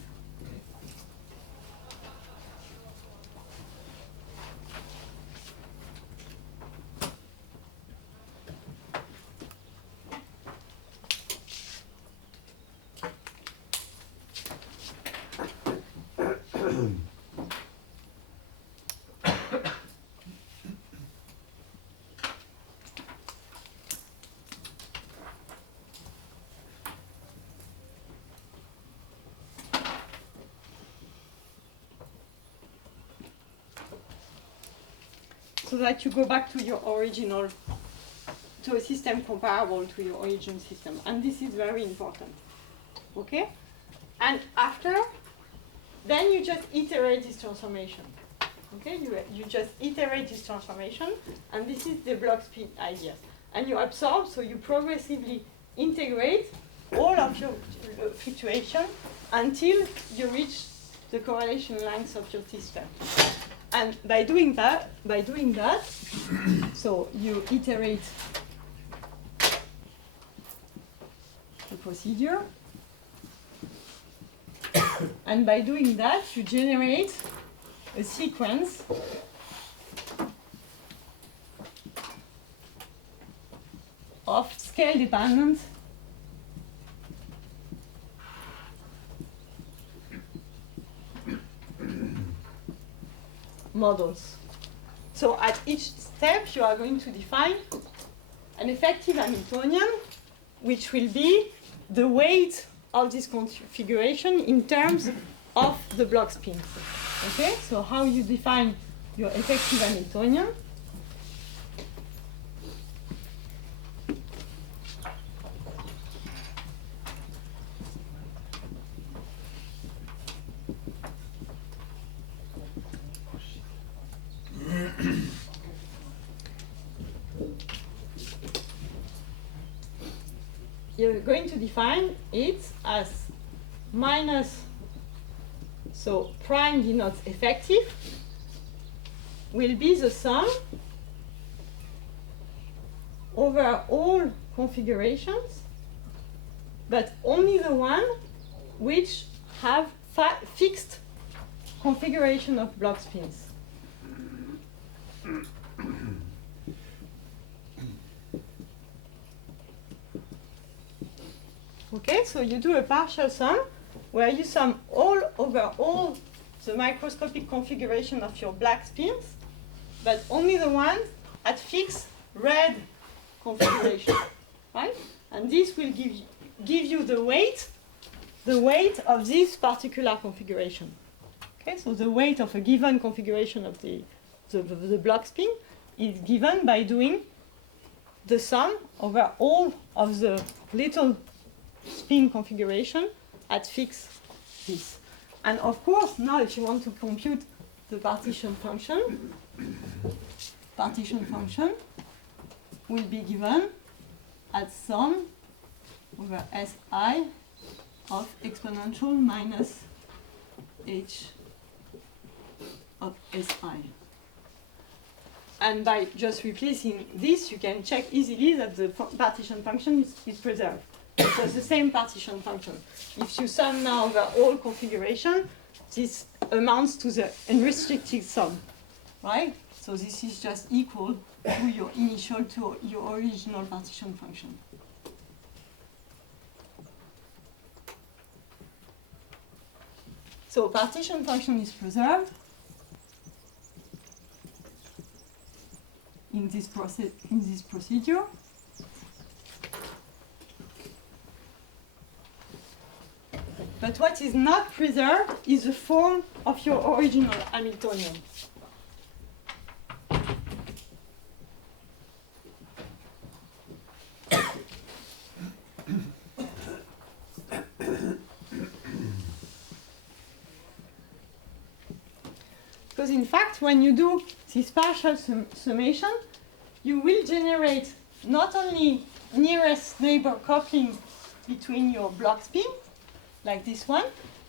so that you go back to your original, to a system comparable to your original system. And this is very important. Okay? And after, then you just iterate this transformation. Okay, you just iterate this transformation, and this is the block spin idea. And you absorb, so you progressively integrate all of your fluctuation until you reach the correlation lines of your T-sphere. And by doing that, so you iterate the procedure, and by doing that, you generate a sequence of scale-dependent models. So at each step, you are going to define an effective Hamiltonian, which will be the weight of this configuration in terms of the block spin. Okay, so how you define your effective Hamiltonian? You're going to define it as minus, so prime denotes effective, will be the sum over all configurations, but only the one which have fixed configuration of block spins. Okay, so you do a partial sum where you sum all over all the microscopic configuration of your black spins, but only the ones at fixed red configuration, right? And this will give you the weight of this particular configuration. Okay, so the weight of a given configuration of the block spin is given by doing the sum over all of the little spin configuration at fixed this. And of course, now if you want to compute the partition function will be given at sum over Si of exponential minus h of Si. And by just replacing this, you can check easily that the partition function is preserved. So it's the same partition function. If you sum now over all configuration, this amounts to the unrestricted sum, right? So this is just equal to your initial, to your original partition function. So partition function is preserved in this procedure. But what is not preserved is the form of your original Hamiltonian. Because in fact, when you do this partial summation, you will generate not only nearest neighbor coupling between your block spins, like this one,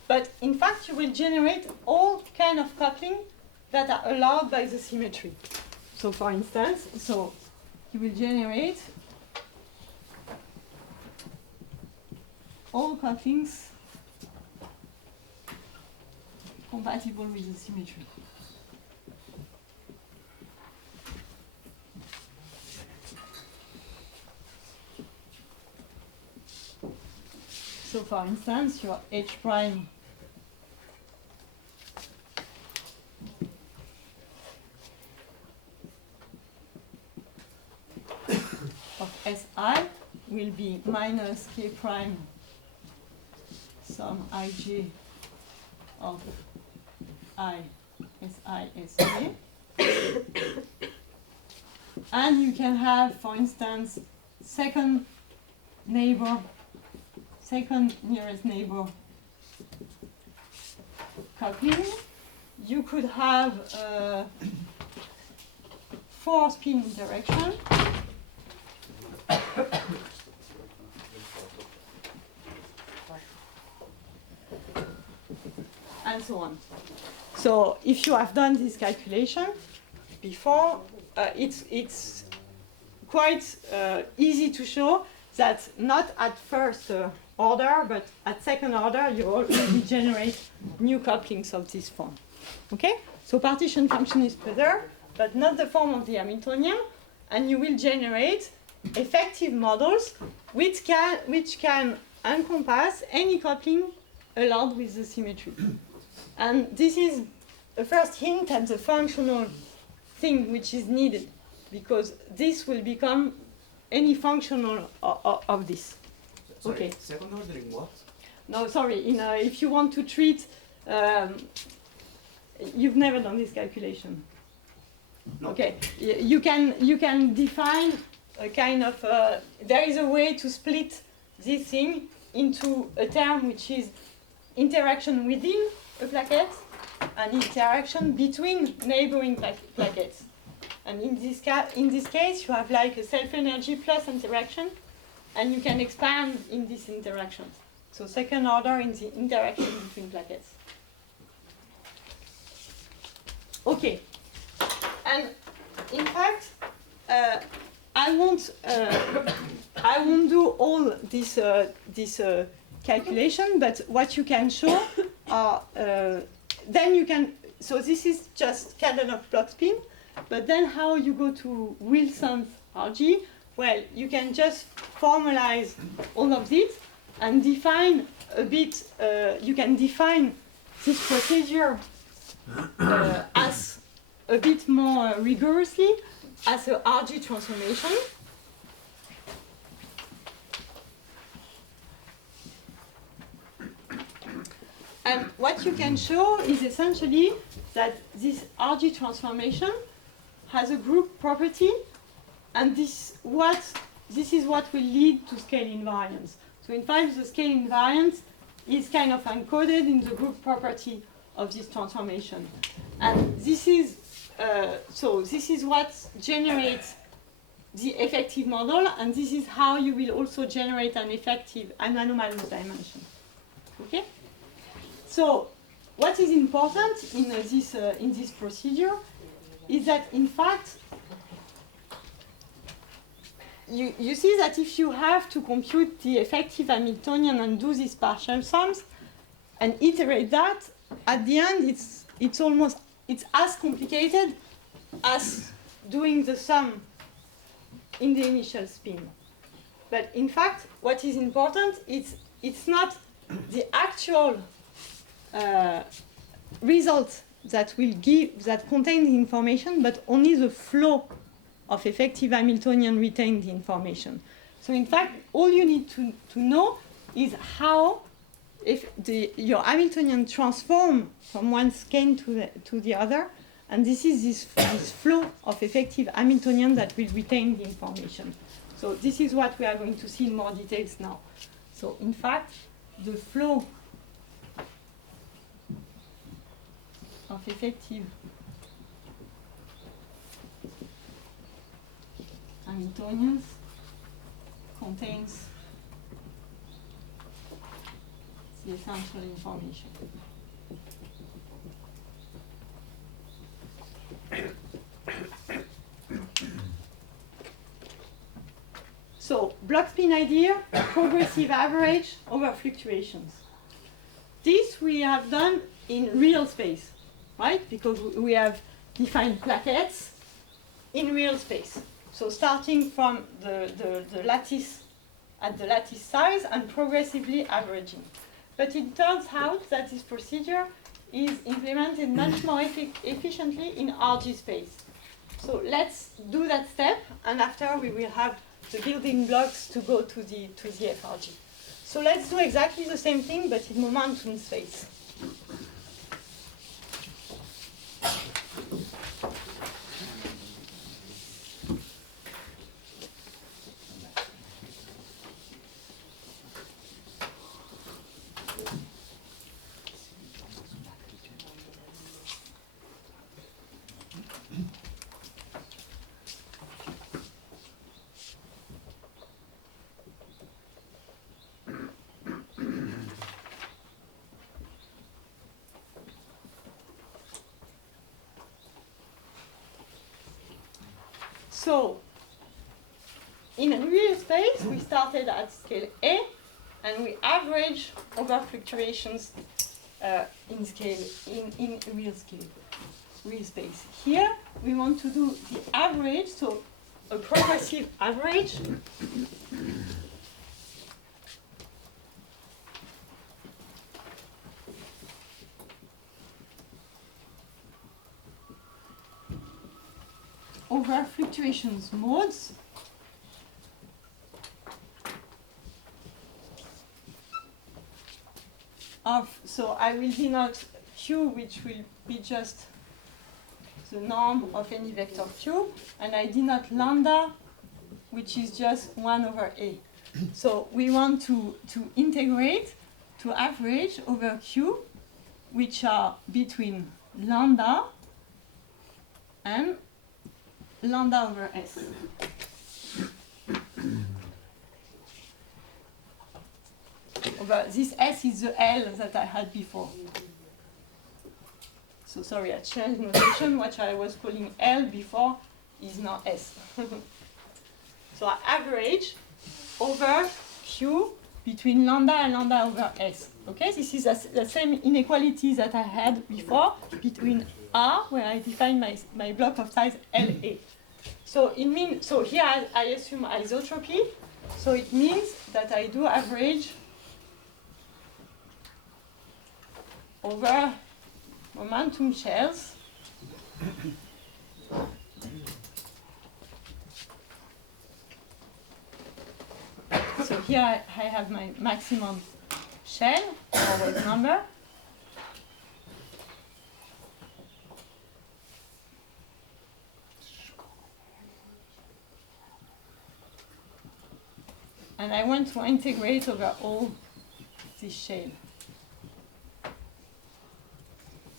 but in fact you will generate all kind of coupling that are allowed by the symmetry. So for instance, so you will generate all couplings compatible with the symmetry. So for instance, your H prime of Si will be minus K prime sum Ij of I Si Sj. And you can have, for instance, second nearest neighbor coupling you could have 4 spin interaction. And so on. So if you have done this calculation before, it's quite easy to show that not at first order, but at second order, you already generate new couplings of this form. Okay? So partition function is preserved, but not the form of the Hamiltonian, and you will generate effective models which can encompass any coupling allowed with the symmetry. And this is a first hint at the functional thing which is needed, because this will become any functional of this. Sorry, Okay. second ordering what? No, sorry. If you want to treat, you've never done this calculation. No. Okay. You can define a kind of. There is a way to split this thing into a term which is interaction within a plaquette and interaction between neighboring plaquettes. And in this case, you have like a self-energy plus interaction, and you can expand in these interactions. So second order in the interaction between plaquettes. Okay. And in fact, I won't do all this calculation, but what you can show are then you can. So this is just Kadanoff block spin, but then how you go to Wilson's RG? Well, you can just formalize all of this and define a bit. You can define this procedure as a bit more rigorously as a RG transformation. And what you can show is essentially that this RG transformation has a group property, and this is what will lead to scale invariance. So in fact, the scale invariance is kind of encoded in the group property of this transformation. And this is what generates the effective model, and this is how you will also generate an anomalous dimension. Okay? So what is important in this procedure is that in fact you see that if you have to compute the effective Hamiltonian and do these partial sums and iterate that, at the end it's as complicated as doing the sum in the initial spin. But in fact, what is important is it's not the actual result that contain the information, but only the flow of effective Hamiltonian retain the information. So in fact, all you need to know is how your Hamiltonian transform from one skein to the other, and this is this flow of effective Hamiltonian that will retain the information. So this is what we are going to see in more details now. So in fact, the flow of effective Hamiltonians contains the essential information. So, block spin idea, progressive average over fluctuations. This we have done in real space, right? Because we have defined plaquettes in real space. So starting from the lattice at the lattice size and progressively averaging. But it turns out that this procedure is implemented much more efficiently in RG space. So let's do that step, and after we will have the building blocks to go to the FRG. So let's do exactly the same thing, but in momentum space. So, in a real space, we started at scale A, and we average over fluctuations in scale, in real space. Here, we want to do the average, so a progressive average over fluctuations modes of, so I will denote Q, which will be just the norm of any vector Q, and I denote lambda, which is just 1 over A. So we want to integrate to average over Q, which are between lambda and lambda over S. Over this S is the L that I had before. So sorry, I changed notation. What I was calling L before is now S. So I average over Q between lambda and lambda over S. Okay, this is the same inequality that I had before between R, where I define my block of size LA. So it means, so here I assume isotropy. So it means that I do average over momentum shells. So here I have my maximum shell, always number. And I want to integrate over all this shell.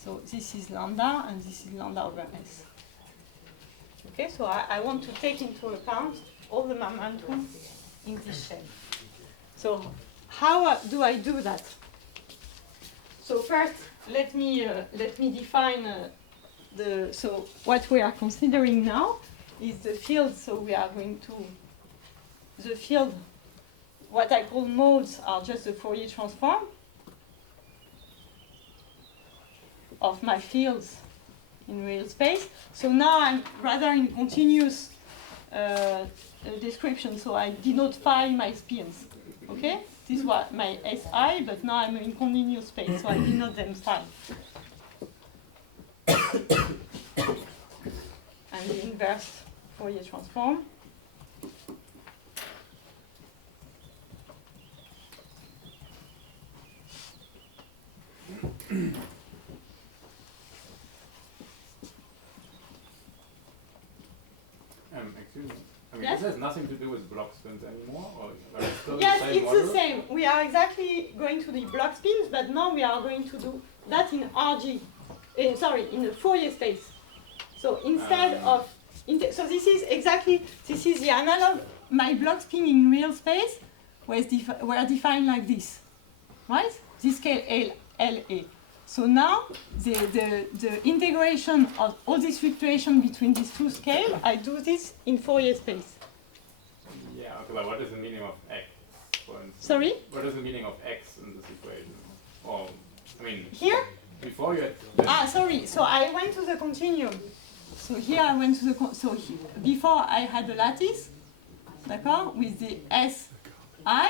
So this is lambda, and this is lambda over S. Okay, so I want to take into account all the momentum in this shell. So how do I do that? So first, let me define so what we are considering now is the field. So we are going to the field. What I call modes are just the Fourier transform of my fields in real space. So now I'm rather in continuous description, so I denote phi my spins. Okay? This was my SI, but now I'm in continuous space, so I denote them phi. And the inverse Fourier transform. Excuse me. I mean, Yes? this has nothing to do with block spins anymore, or are it still Yes, the same it's model? the same. We are exactly going to the block spins, but now we are going to do that in RG. In the Fourier space. So instead of, so this is exactly, this is the analog. My block spin in real space were defined like this, right? This scale LA. So now the integration of all this fluctuation between these two scales, I do this in Fourier space. Yeah, okay, but what is the meaning of x, for instance? Sorry? What is the meaning of x in this equation? Or, I mean, Here? before you had... Sorry, so I went to the continuum. So here I went to the, before I had the lattice, d'accord, with the SI,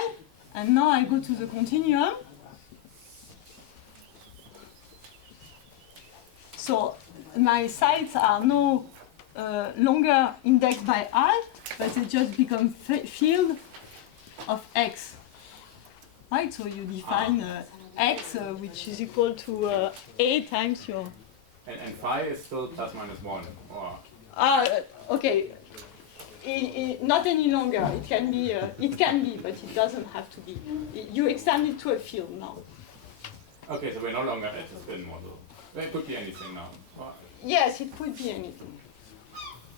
and now I go to the continuum. So my sites are no longer indexed by I, but they just become field of X. Right, so you define X, which is equal to A times your... And phi is still plus minus 1, or... Okay. Not any longer. It can be, but it doesn't have to be. You extend it to a field now. Okay, so we're no longer at the spin model. It could be anything now. Or- Yes, it could be anything.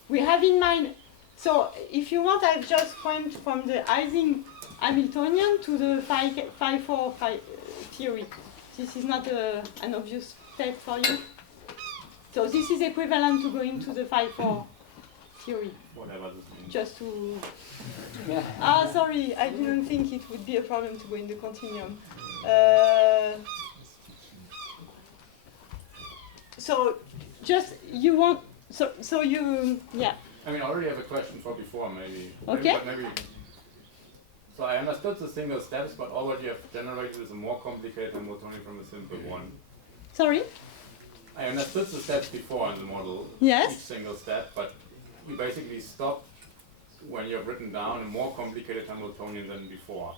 We have in mind, so if you want, I've just went from the Ising Hamiltonian to the phi 4 theory. This is not an obvious step for you. So this is equivalent to going to the phi 4 theory. Whatever this means. Just to... Yeah. Sorry, I didn't think it would be a problem to go in the continuum. So, just, you want, so you, yeah. I mean, I already have a question for before, maybe. Okay. Maybe. So I understood the single steps, but all what you have generated is a more complicated Hamiltonian from a simple one. Sorry? I understood the steps before in the model, Yes. each single step, but you basically stop when you have written down a more complicated Hamiltonian than before.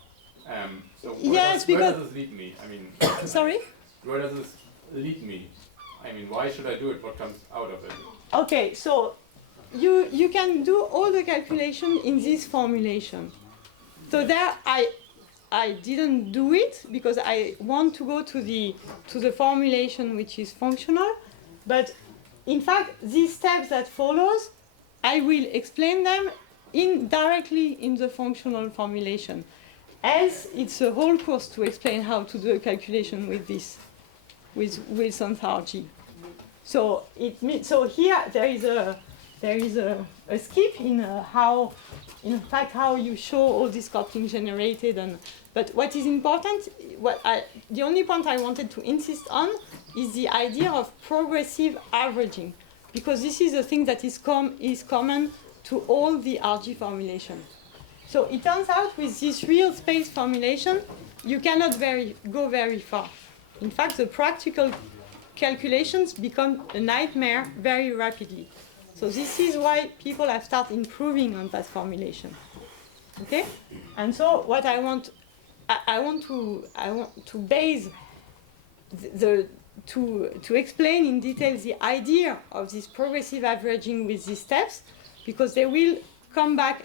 So where does this lead me? I mean, Sorry? where does this lead me? I mean, why should I do it? What comes out of it? Okay, so you can do all the calculation in this formulation. So there I didn't do it because I want to go to the formulation which is functional, but in fact these steps that follows I will explain them directly in the functional formulation. Else it's a whole course to explain how to do a calculation with this, with Wilson's RG. So so here there is a skip in how you show all this coupling generated. But what is important, the only point I wanted to insist on is the idea of progressive averaging, because this is a thing that is common to all the RG formulation. So it turns out with this real space formulation, you cannot go very far. In fact, the practical calculations become a nightmare very rapidly. So this is why people have started improving on that formulation. Okay? And so what I want to base to explain in detail the idea of this progressive averaging with these steps, because they will come back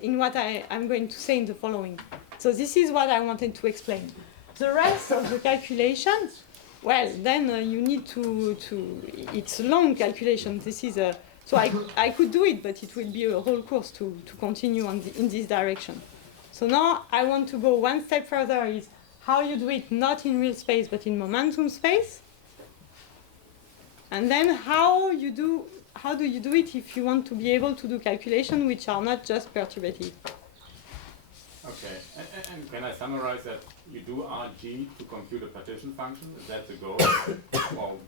in what I'm going to say in the following. So this is what I wanted to explain. The rest of the calculations, well, then you need to it's a long calculation. This is a, so I could do it, but it will be a whole course to continue in this direction. So now I want to go one step further, is how you do it not in real space but in momentum space. And then how do you do it if you want to be able to do calculations which are not just perturbative. Okay, and can I summarize that you do RG to compute a partition function? Is that the goal? Or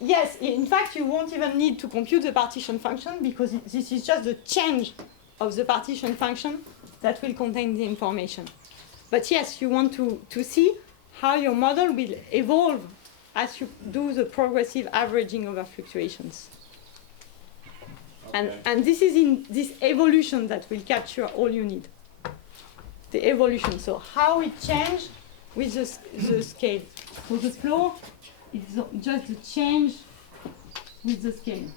yes, in fact you won't even need to compute the partition function, because this is just the change of the partition function that will contain the information. But yes, you want to see how your model will evolve as you do the progressive averaging over fluctuations. okay. And this is in this evolution that will capture all you need. The evolution, so how it changed with the scale. So the flow is just the change with the scale.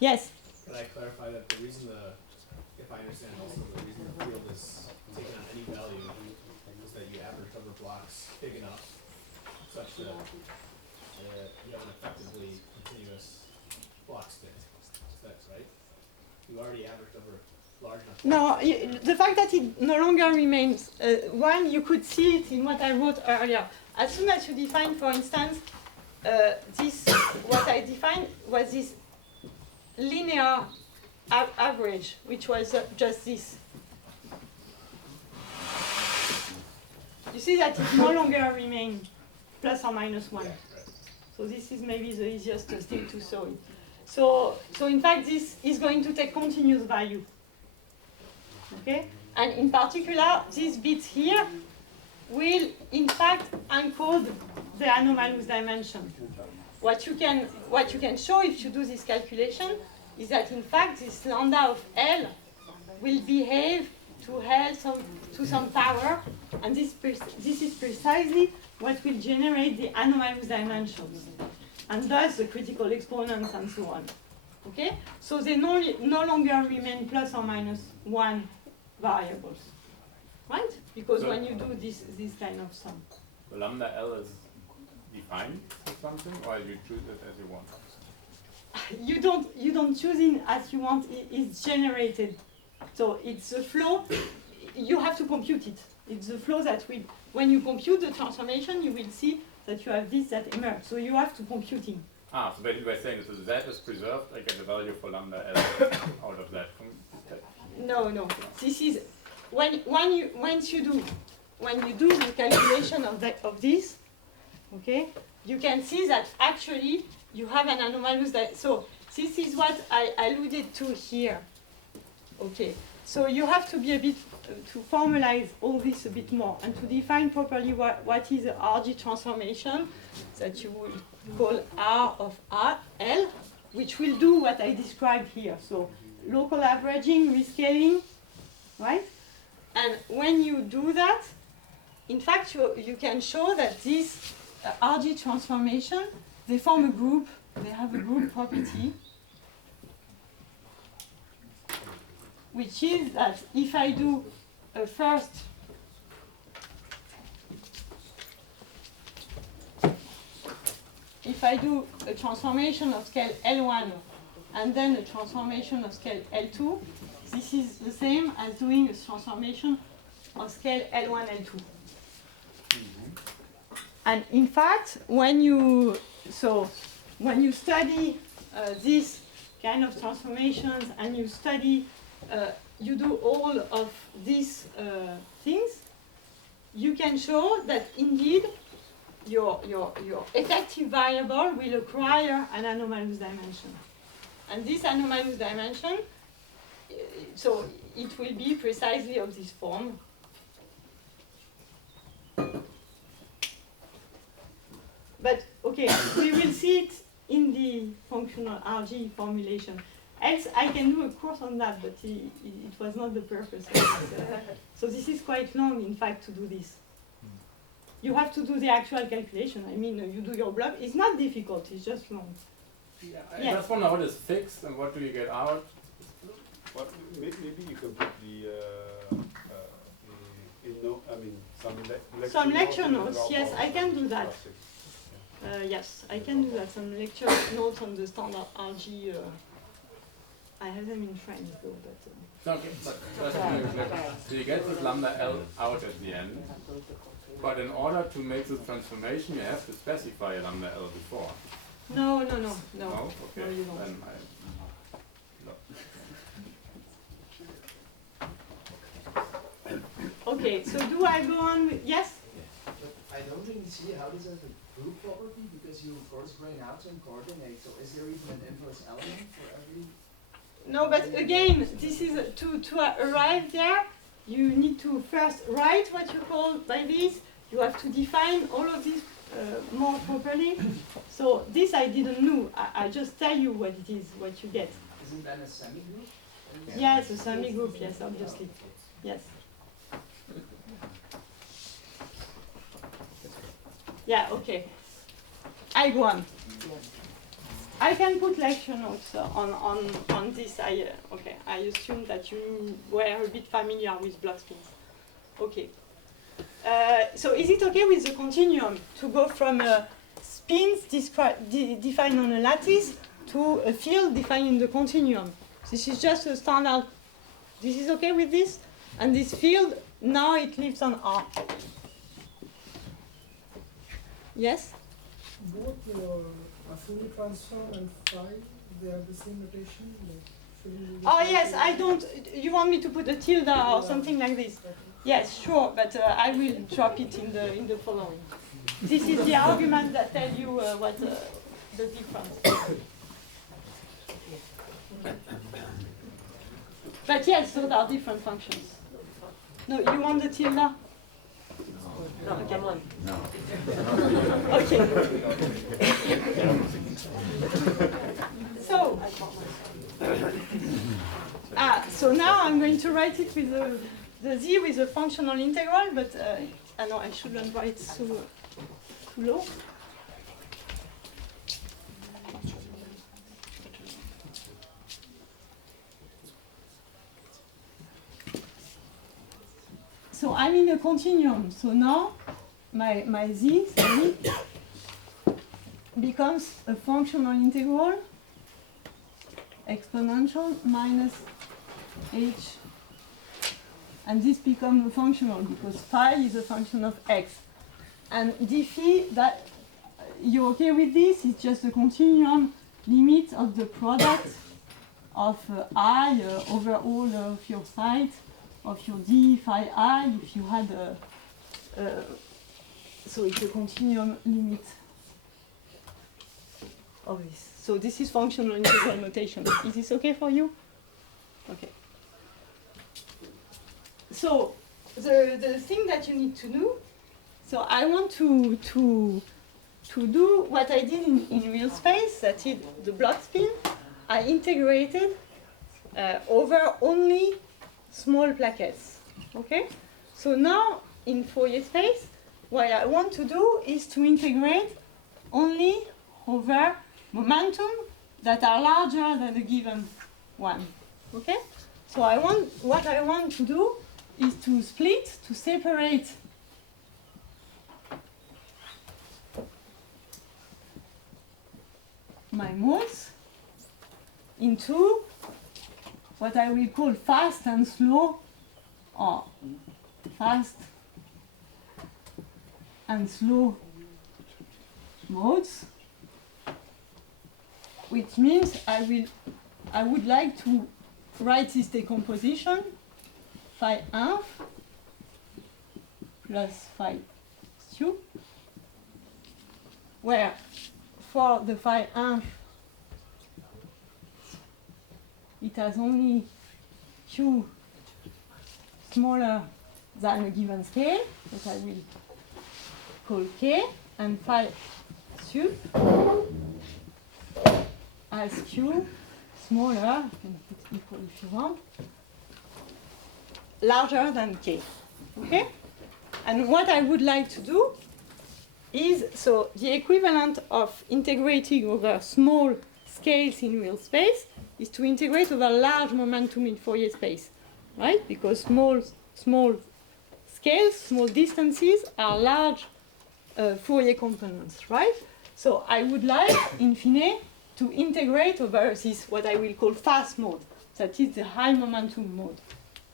Yes? Could I clarify that the reason if I understand also, the reason the field is taken on any value is that you average over blocks big enough such that you have an effectively continuous block state. That's right? You already averaged over large enough. No, the fact that it no longer remains one, you could see it in what I wrote earlier. As soon as you define, for instance, what I defined was this linear average, which was just this. You see that it no longer remains plus or minus 1. Yeah, right. So this is maybe the easiest thing to show it. So in fact, this is going to take continuous value. Okay? And in particular, these bits here will, in fact, encode the anomalous dimension. What you can show if you do this calculation is that, in fact, this lambda of L will behave to L to some power, and this is precisely what will generate the anomalous dimensions, and thus the critical exponents and so on. Okay? So they no longer remain plus or minus 1 variables, right? Because So when you do this kind of sum. the lambda L is defined as something, or you choose it as you want? You don't choose it as you want, it's generated. So it's a flow, you have to compute it. It's the flow that will, when you compute the transformation, you will see that you have this that emerge. So you have to computing. Ah, so basically by saying this, Z is preserved, I get the value for lambda L out of that. No, no. This is when you do the calculation of this, okay, you can see that actually you have an anomalous. So this is what I alluded to here. Okay, so you have to be a bit to formalize all this a bit more and to define properly what is a RG transformation that you would call R of L, which will do what I described here. So local averaging, rescaling, right? And when you do that, in fact, you can show that this RG transformation, they form a group, they have a group property, which is that if I do a first if I do a transformation of scale L1 and then a transformation of scale L2, this is the same as doing a transformation of scale L1, L2. And in fact, when you study this kind of transformations and you study, you do all of these things, you can show that indeed your effective variable will acquire an anomalous dimension. And this anomalous dimension, so it will be precisely of this form. But, okay, we will see it in the functional RG formulation. Else, I can do a course on that, but it was not the purpose of this. So this is quite long, in fact, to do this. You have to do the actual calculation. I mean, you do your block. It's not difficult, it's just long. Yeah, I just wonder what is fixed and what do you get out? Well, maybe you can put some lecture notes. Yes, I can do that. Yes, I can do that. Some lecture notes on the standard RG. I have them in French though, but. Okay, but so you get this lambda L out at the end, but in order to make this transformation, you have to specify a lambda L before. No. No? Okay. No, you don't. Then Okay, so do I go on with, yes? But I don't really see how this has a group property because you first bring out some coordinates. So is there even an inverse element for every? No, but again, this is to arrive there. You need to first write what you call by this. You have to define all of this more properly. So this I didn't know. I just tell you what it is, what you get. Isn't that a semi-group? Yes, a semi-group. Yes, obviously. Yes. Yeah. Okay. I go on. I can put lecture notes on this. Okay. I assume that you were a bit familiar with block spins. Okay. So is it okay with the continuum to go from spins defined on a lattice to a field defined in the continuum? This is just a standard. This is okay with this? And this field, now it lives on R. Yes? Both your Fourier transform and phi, they have the same notation? Oh yes, I don't. You want me to put a tilde or something like this? Yes, sure, but I will drop it in the following. This is the argument that tell you what the difference. But yes, those are different functions. No, you want the tilde? No, come on. No. Okay. So now I'm going to write it with the z with a functional integral, but no, I shouldn't write too low. So I'm in a continuum. So now my z becomes a functional integral exponential minus h, and this becomes a functional because phi is a function of x, and d phi you're okay with this? It's just a continuum limit of the product of I over all of your site of your d phi I if you had a so it's a continuum limit of this. So this is functional integral notation. Is this okay for you? Okay. So the thing that you need to do, so I want to do what I did in real space, that is the block spin. I integrated over only small plaquettes. Okay? So now in Fourier space, what I want to do is to integrate only over momentum that are larger than a given one. Okay? So what I want to do is to split, to separate my modes into what I will call fast and slow, or fast and slow modes, which means I would like to write this decomposition phi inf plus phi stu, where for the phi inf it has only q smaller than a given scale that I will call k, and phi sup as q smaller, you can put equal if you want, larger than k. Okay? And what I would like to do is, so the equivalent of integrating over small scales in real space is to integrate over large momentum in Fourier space, right? Because small scales, small distances are large Fourier components, right? So I would like, in fine, to integrate over this, what I will call fast mode, that is the high momentum mode.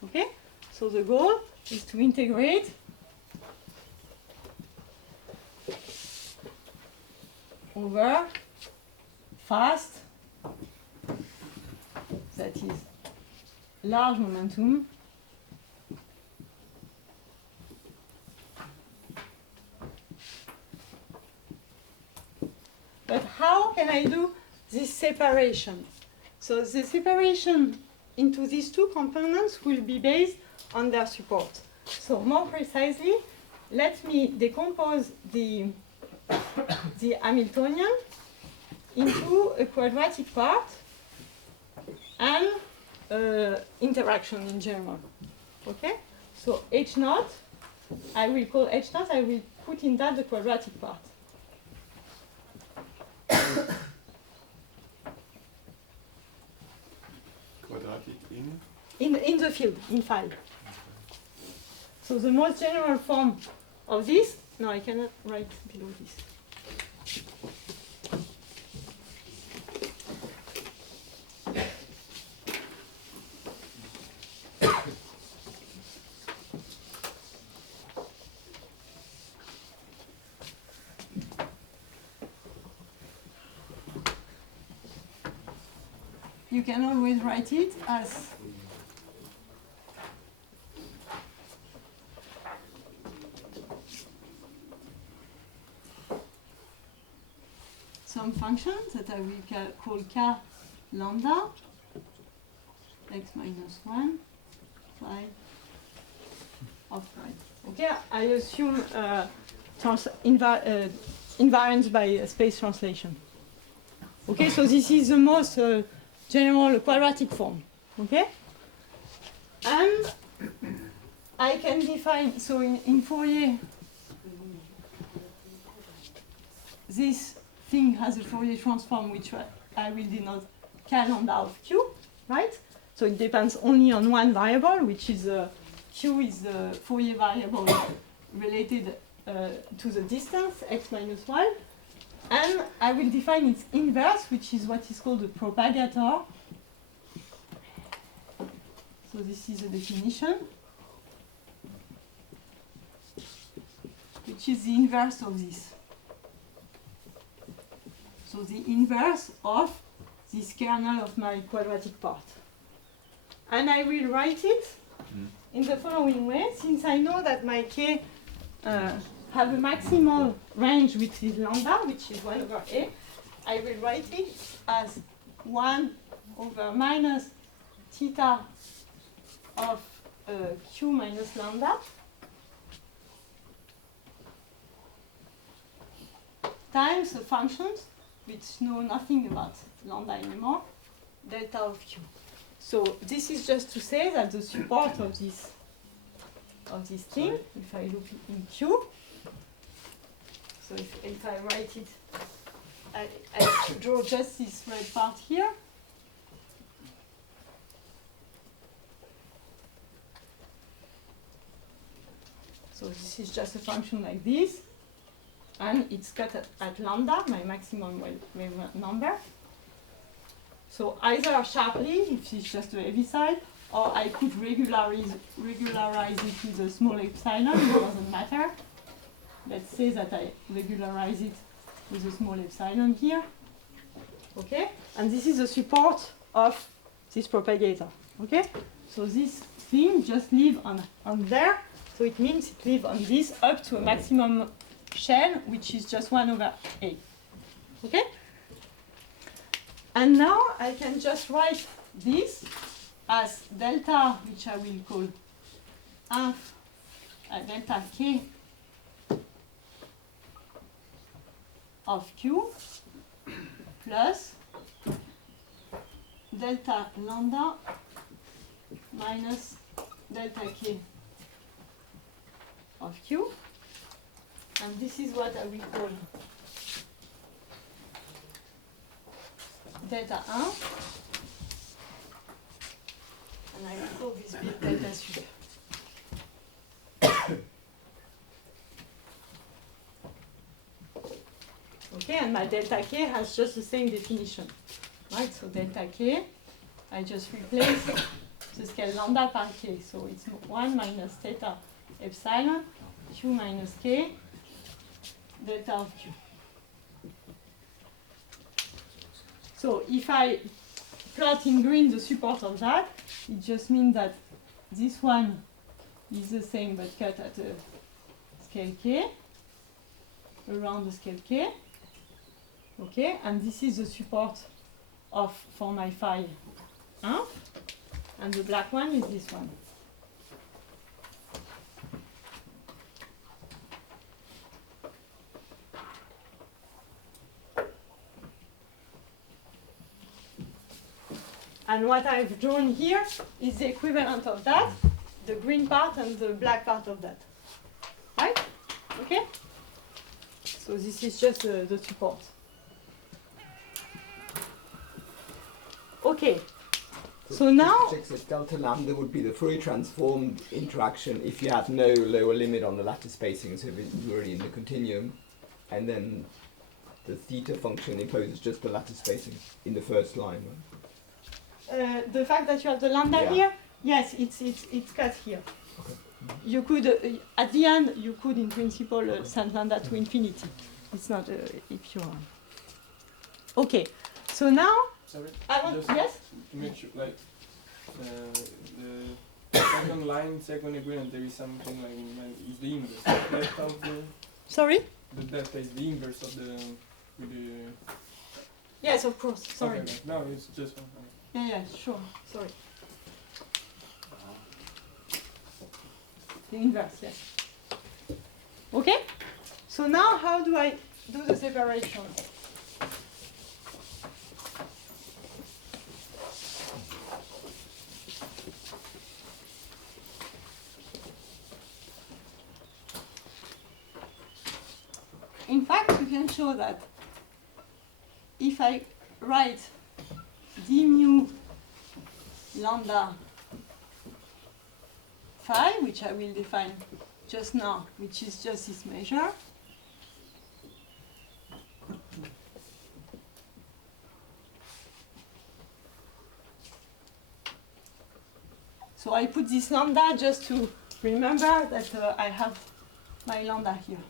Okay? So the goal is to integrate over fast, that is large momentum, but how can I do this separation? So the separation into these two components will be based on their support. So more precisely, let me decompose the Hamiltonian into a quadratic part and interaction in general. Okay? So H naught, I will call H naught, I will put in that the quadratic part. Quadratic in the field, in phi. So the most general form of this, no, I cannot write below this. You can always write it as some function that I will call k lambda x minus 1 phi of phi. Okay, I assume invariance by space translation. Okay, so this is the most general quadratic form. Okay, and I can define, so in Fourier, this thing has a Fourier transform which I will denote k lambda of q, right? So it depends only on one variable, which is q is the Fourier variable related to the distance, x minus 1. And I will define its inverse, which is what is called a propagator. So this is a definition, which is the inverse of this. So the inverse of this kernel of my quadratic part. And I will write it in the following way. Since I know that my k have a maximal range which is lambda, which is 1 over a, I will write it as 1 over minus theta of q minus lambda times the functions which know nothing about lambda anymore, delta of q. So this is just to say that the support of this thing, if I look in q, so if I write it, I draw just this red part here. So this is just a function like this, and it's cut at lambda, my maximum wavelength number. So either sharply, if it's just the heavy side, or I could regularize it with a small epsilon, it doesn't matter. Let's say that I regularize it with a small epsilon here. Okay? And this is the support of this propagator. Okay? So this thing just lives on there. So it means it lives on this up to a maximum shell, which is just 1 over a. Okay? And now I can just write this as delta, which I will call delta k of q plus delta lambda minus delta k of q. And this is what I will call delta 1. And I will call this bit delta sup. Okay, and my delta k has just the same definition. Right, so delta k, I just replace the scale lambda par k. So it's 1 minus theta epsilon q minus k delta of q. So if I plot in green the support of that, it just means that this one is the same but cut at a scale k, around the scale k. Okay, and this is the support of for my phi 1, and the black one is this one. And what I've drawn here is the equivalent of that, the green part and the black part of that. Right? Okay? So this is just the support. Okay. So now... delta lambda would be the Fourier transformed interaction if you had no lower limit on the lattice spacing, so if it's already in the continuum, and then the theta function imposes just the lattice spacing in the first line. Right? The fact that you have the lambda here, yes, it's cut here. Okay. You could, at the end, you could in principle send lambda to infinity. It's not if you are. Okay, so now, Sorry? Just yes? To make sure, like, the second line, second equivalent, there is something like, is the inverse. Delta of the, Sorry? the delta is the inverse of the, with the... Yes, of course, sorry. Okay, no, it's just one. Yeah, sure, sorry. The inverse, yes. Okay? So now how do I do the separation? In fact, you can show that if I write d mu lambda phi, which I will define just now, which is just this measure, so I put this lambda just to remember that I have my lambda here.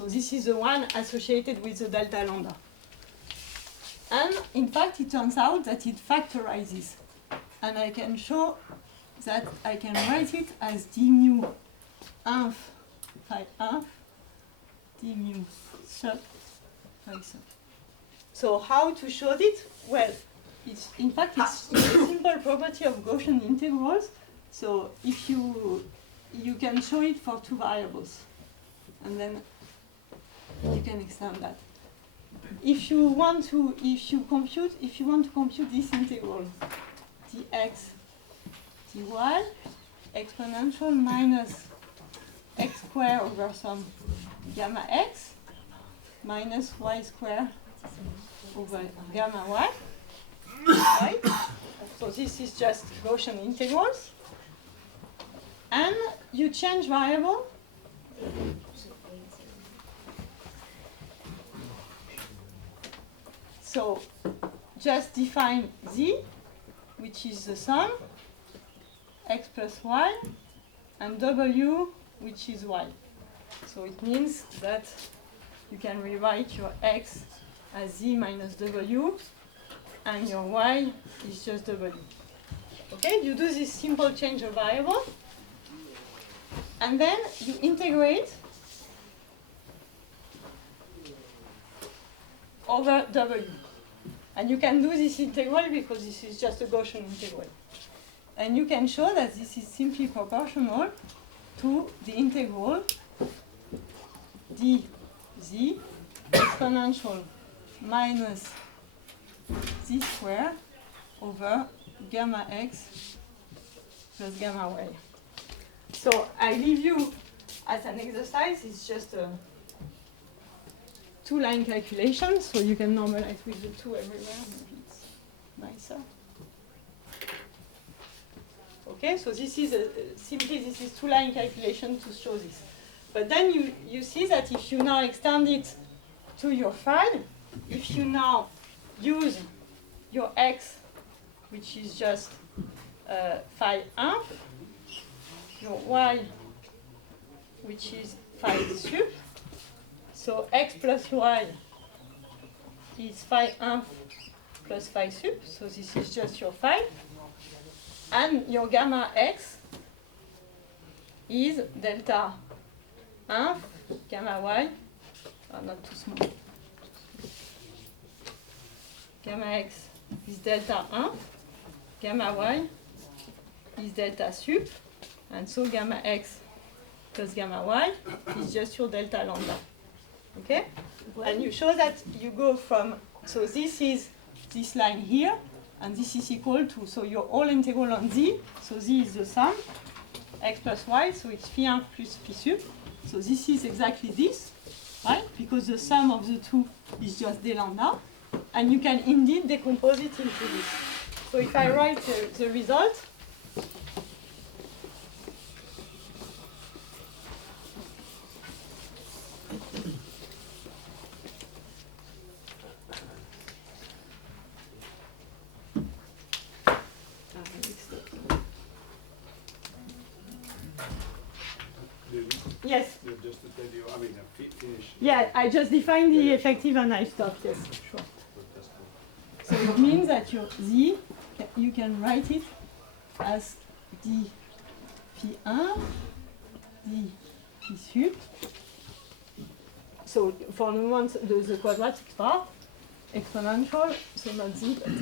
So this is the one associated with the delta lambda. And in fact, it turns out that it factorizes. And I can show that I can write it as d mu inf phi inf d mu sub phi sub. So how to show it? Well, it's a simple property of Gaussian integrals. So if you can show it for two variables, and then you can extend that. If you want to compute this integral, dx dy exponential minus x squared over some gamma x minus y squared over gamma y, right? So this is just Gaussian integrals. And you change variable. So just define z, which is the sum, x plus y, and w, which is y. So it means that you can rewrite your x as z minus w, and your y is just w. Okay, you do this simple change of variable, and then you integrate over w. And you can do this integral because this is just a Gaussian integral. And you can show that this is simply proportional to the integral dz exponential minus z squared over gamma x plus gamma y. So I leave you as an exercise. It's just a two-line calculation, so you can normalize with the two everywhere. Maybe it's nicer. Okay, so this is simply this is two-line calculation to show this. But then you see that if you now extend it to your file, if you now use your x, which is just phi 1, your y, which is phi sup, so x plus y is phi 1 plus phi sup, so this is just your phi, and your gamma x is delta 1 gamma y, not too small. Gamma x is delta 1, gamma y is delta sup, and so gamma x plus gamma y is just your delta lambda. Okay? And you show that you go from, so this is this line here, and this is equal to, so your whole integral on z, so z is the sum, x plus y, so it's phi 1 plus phi sup. So this is exactly this, right? Because the sum of the two is just d lambda, and you can indeed decompose it into this. So if I write the result, yes. Just to tell you, I mean, finish. Yeah, I just defined the effective and I stopped, yes, sure. So it means that your z, you can write it as d phi 1, d phi sup. So for the moment, the quadratic part, exponential, so not z, but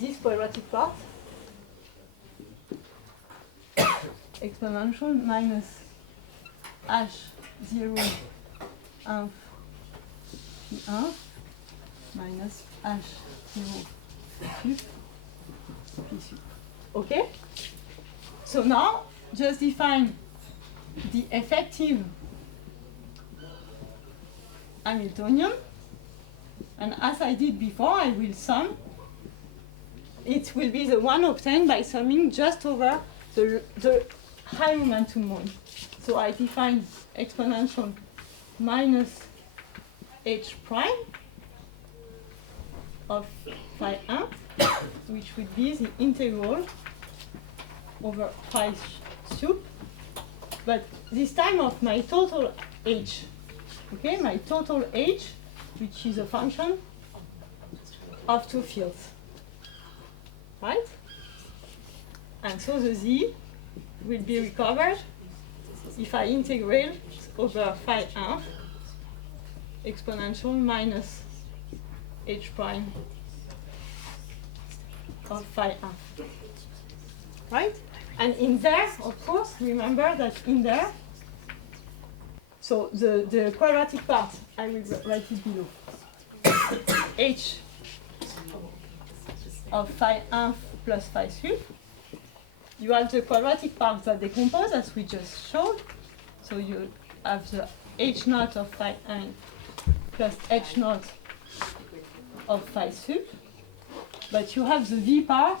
this quadratic part, exponential minus h0 inf phi 1 minus h0 sup phi sup. Okay? So now just define the effective Hamiltonian, and as I did before, I will sum. It will be the one obtained by summing just over the high momentum mode. So I define exponential minus h prime of phi 1, which would be the integral over phi sup, but this time of my total h. Okay, my total H, which is a function of two fields, right? And so the Z will be recovered if I integrate over phi 1 exponential minus H prime of phi 1, right? And in there, of course, remember that in there, so the quadratic part, I will write it below. H of phi 1 plus phi 3. You have the quadratic part that decompose, as we just showed. So you have the H naught of phi 1 plus H naught of phi 3. But you have the V part,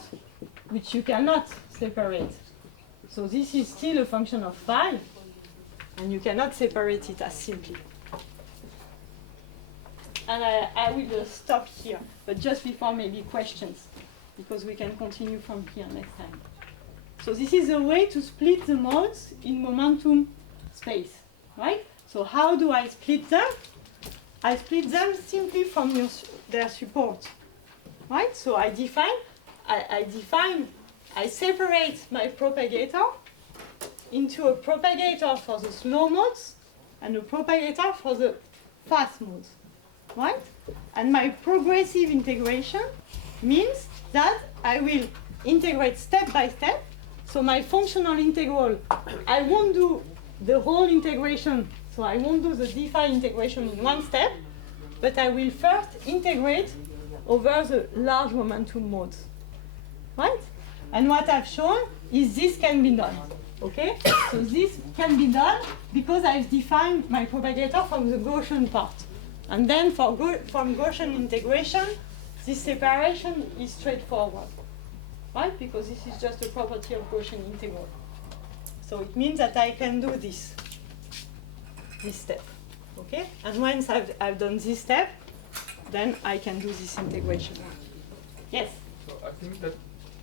which you cannot separate. So this is still a function of phi, and you cannot separate it as simply. And I will stop here, but just before maybe questions, because we can continue from here next time. So this is a way to split the modes in momentum space, right? So how do I split them? I split them simply from their support, right? So I separate my propagator into a propagator for the slow modes and a propagator for the fast modes, right? And my progressive integration means that I will integrate step by step. So my functional integral, I won't do the whole integration, so I won't do the d phi integration in one step, but I will first integrate over the large momentum modes, right? And what I've shown is this can be done, okay? So this can be done because I've defined my propagator from the Gaussian part. And then from Gaussian integration, this separation is straightforward, right? Because this is just a property of Gaussian integral. So it means that I can do this step, okay? And once I've done this step, then I can do this integration. Yes? So I think that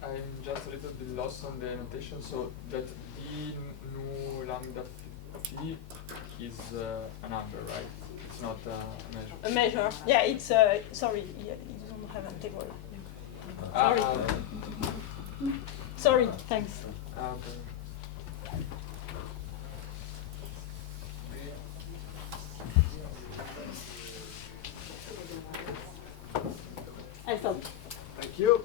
I'm just a little bit lost on the notation. So that d nu lambda phi is a number, right? It's not a measure. A measure. Yeah, it's sorry, yeah, it doesn't have integral. Sorry. Sorry, thanks. Okay. I thought. Thank you.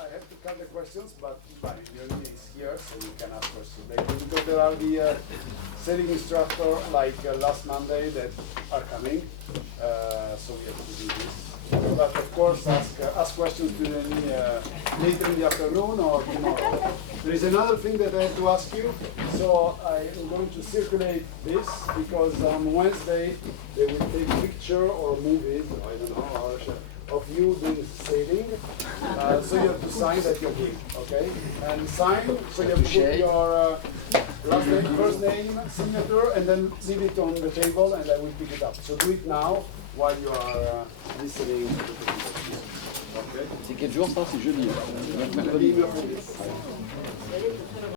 I have to cut the questions, but Leonie is here, so you can ask questions later, because there are the sailing instructor like last Monday that are coming, so we have to do this. But of course, ask questions to Leonie later in the afternoon or tomorrow. There is another thing that I have to ask you. So I am going to circulate this because on Wednesday they will take picture or movies, I don't know, of you doing sailing. So you have to sign that you're here, okay? And sign, so you have to put your last name, first name, signature, and then leave it on the table and I will pick it up. So do it now while you are listening to the presentation. Okay? C'est quel jour ça? C'est jeudi. Mercredi.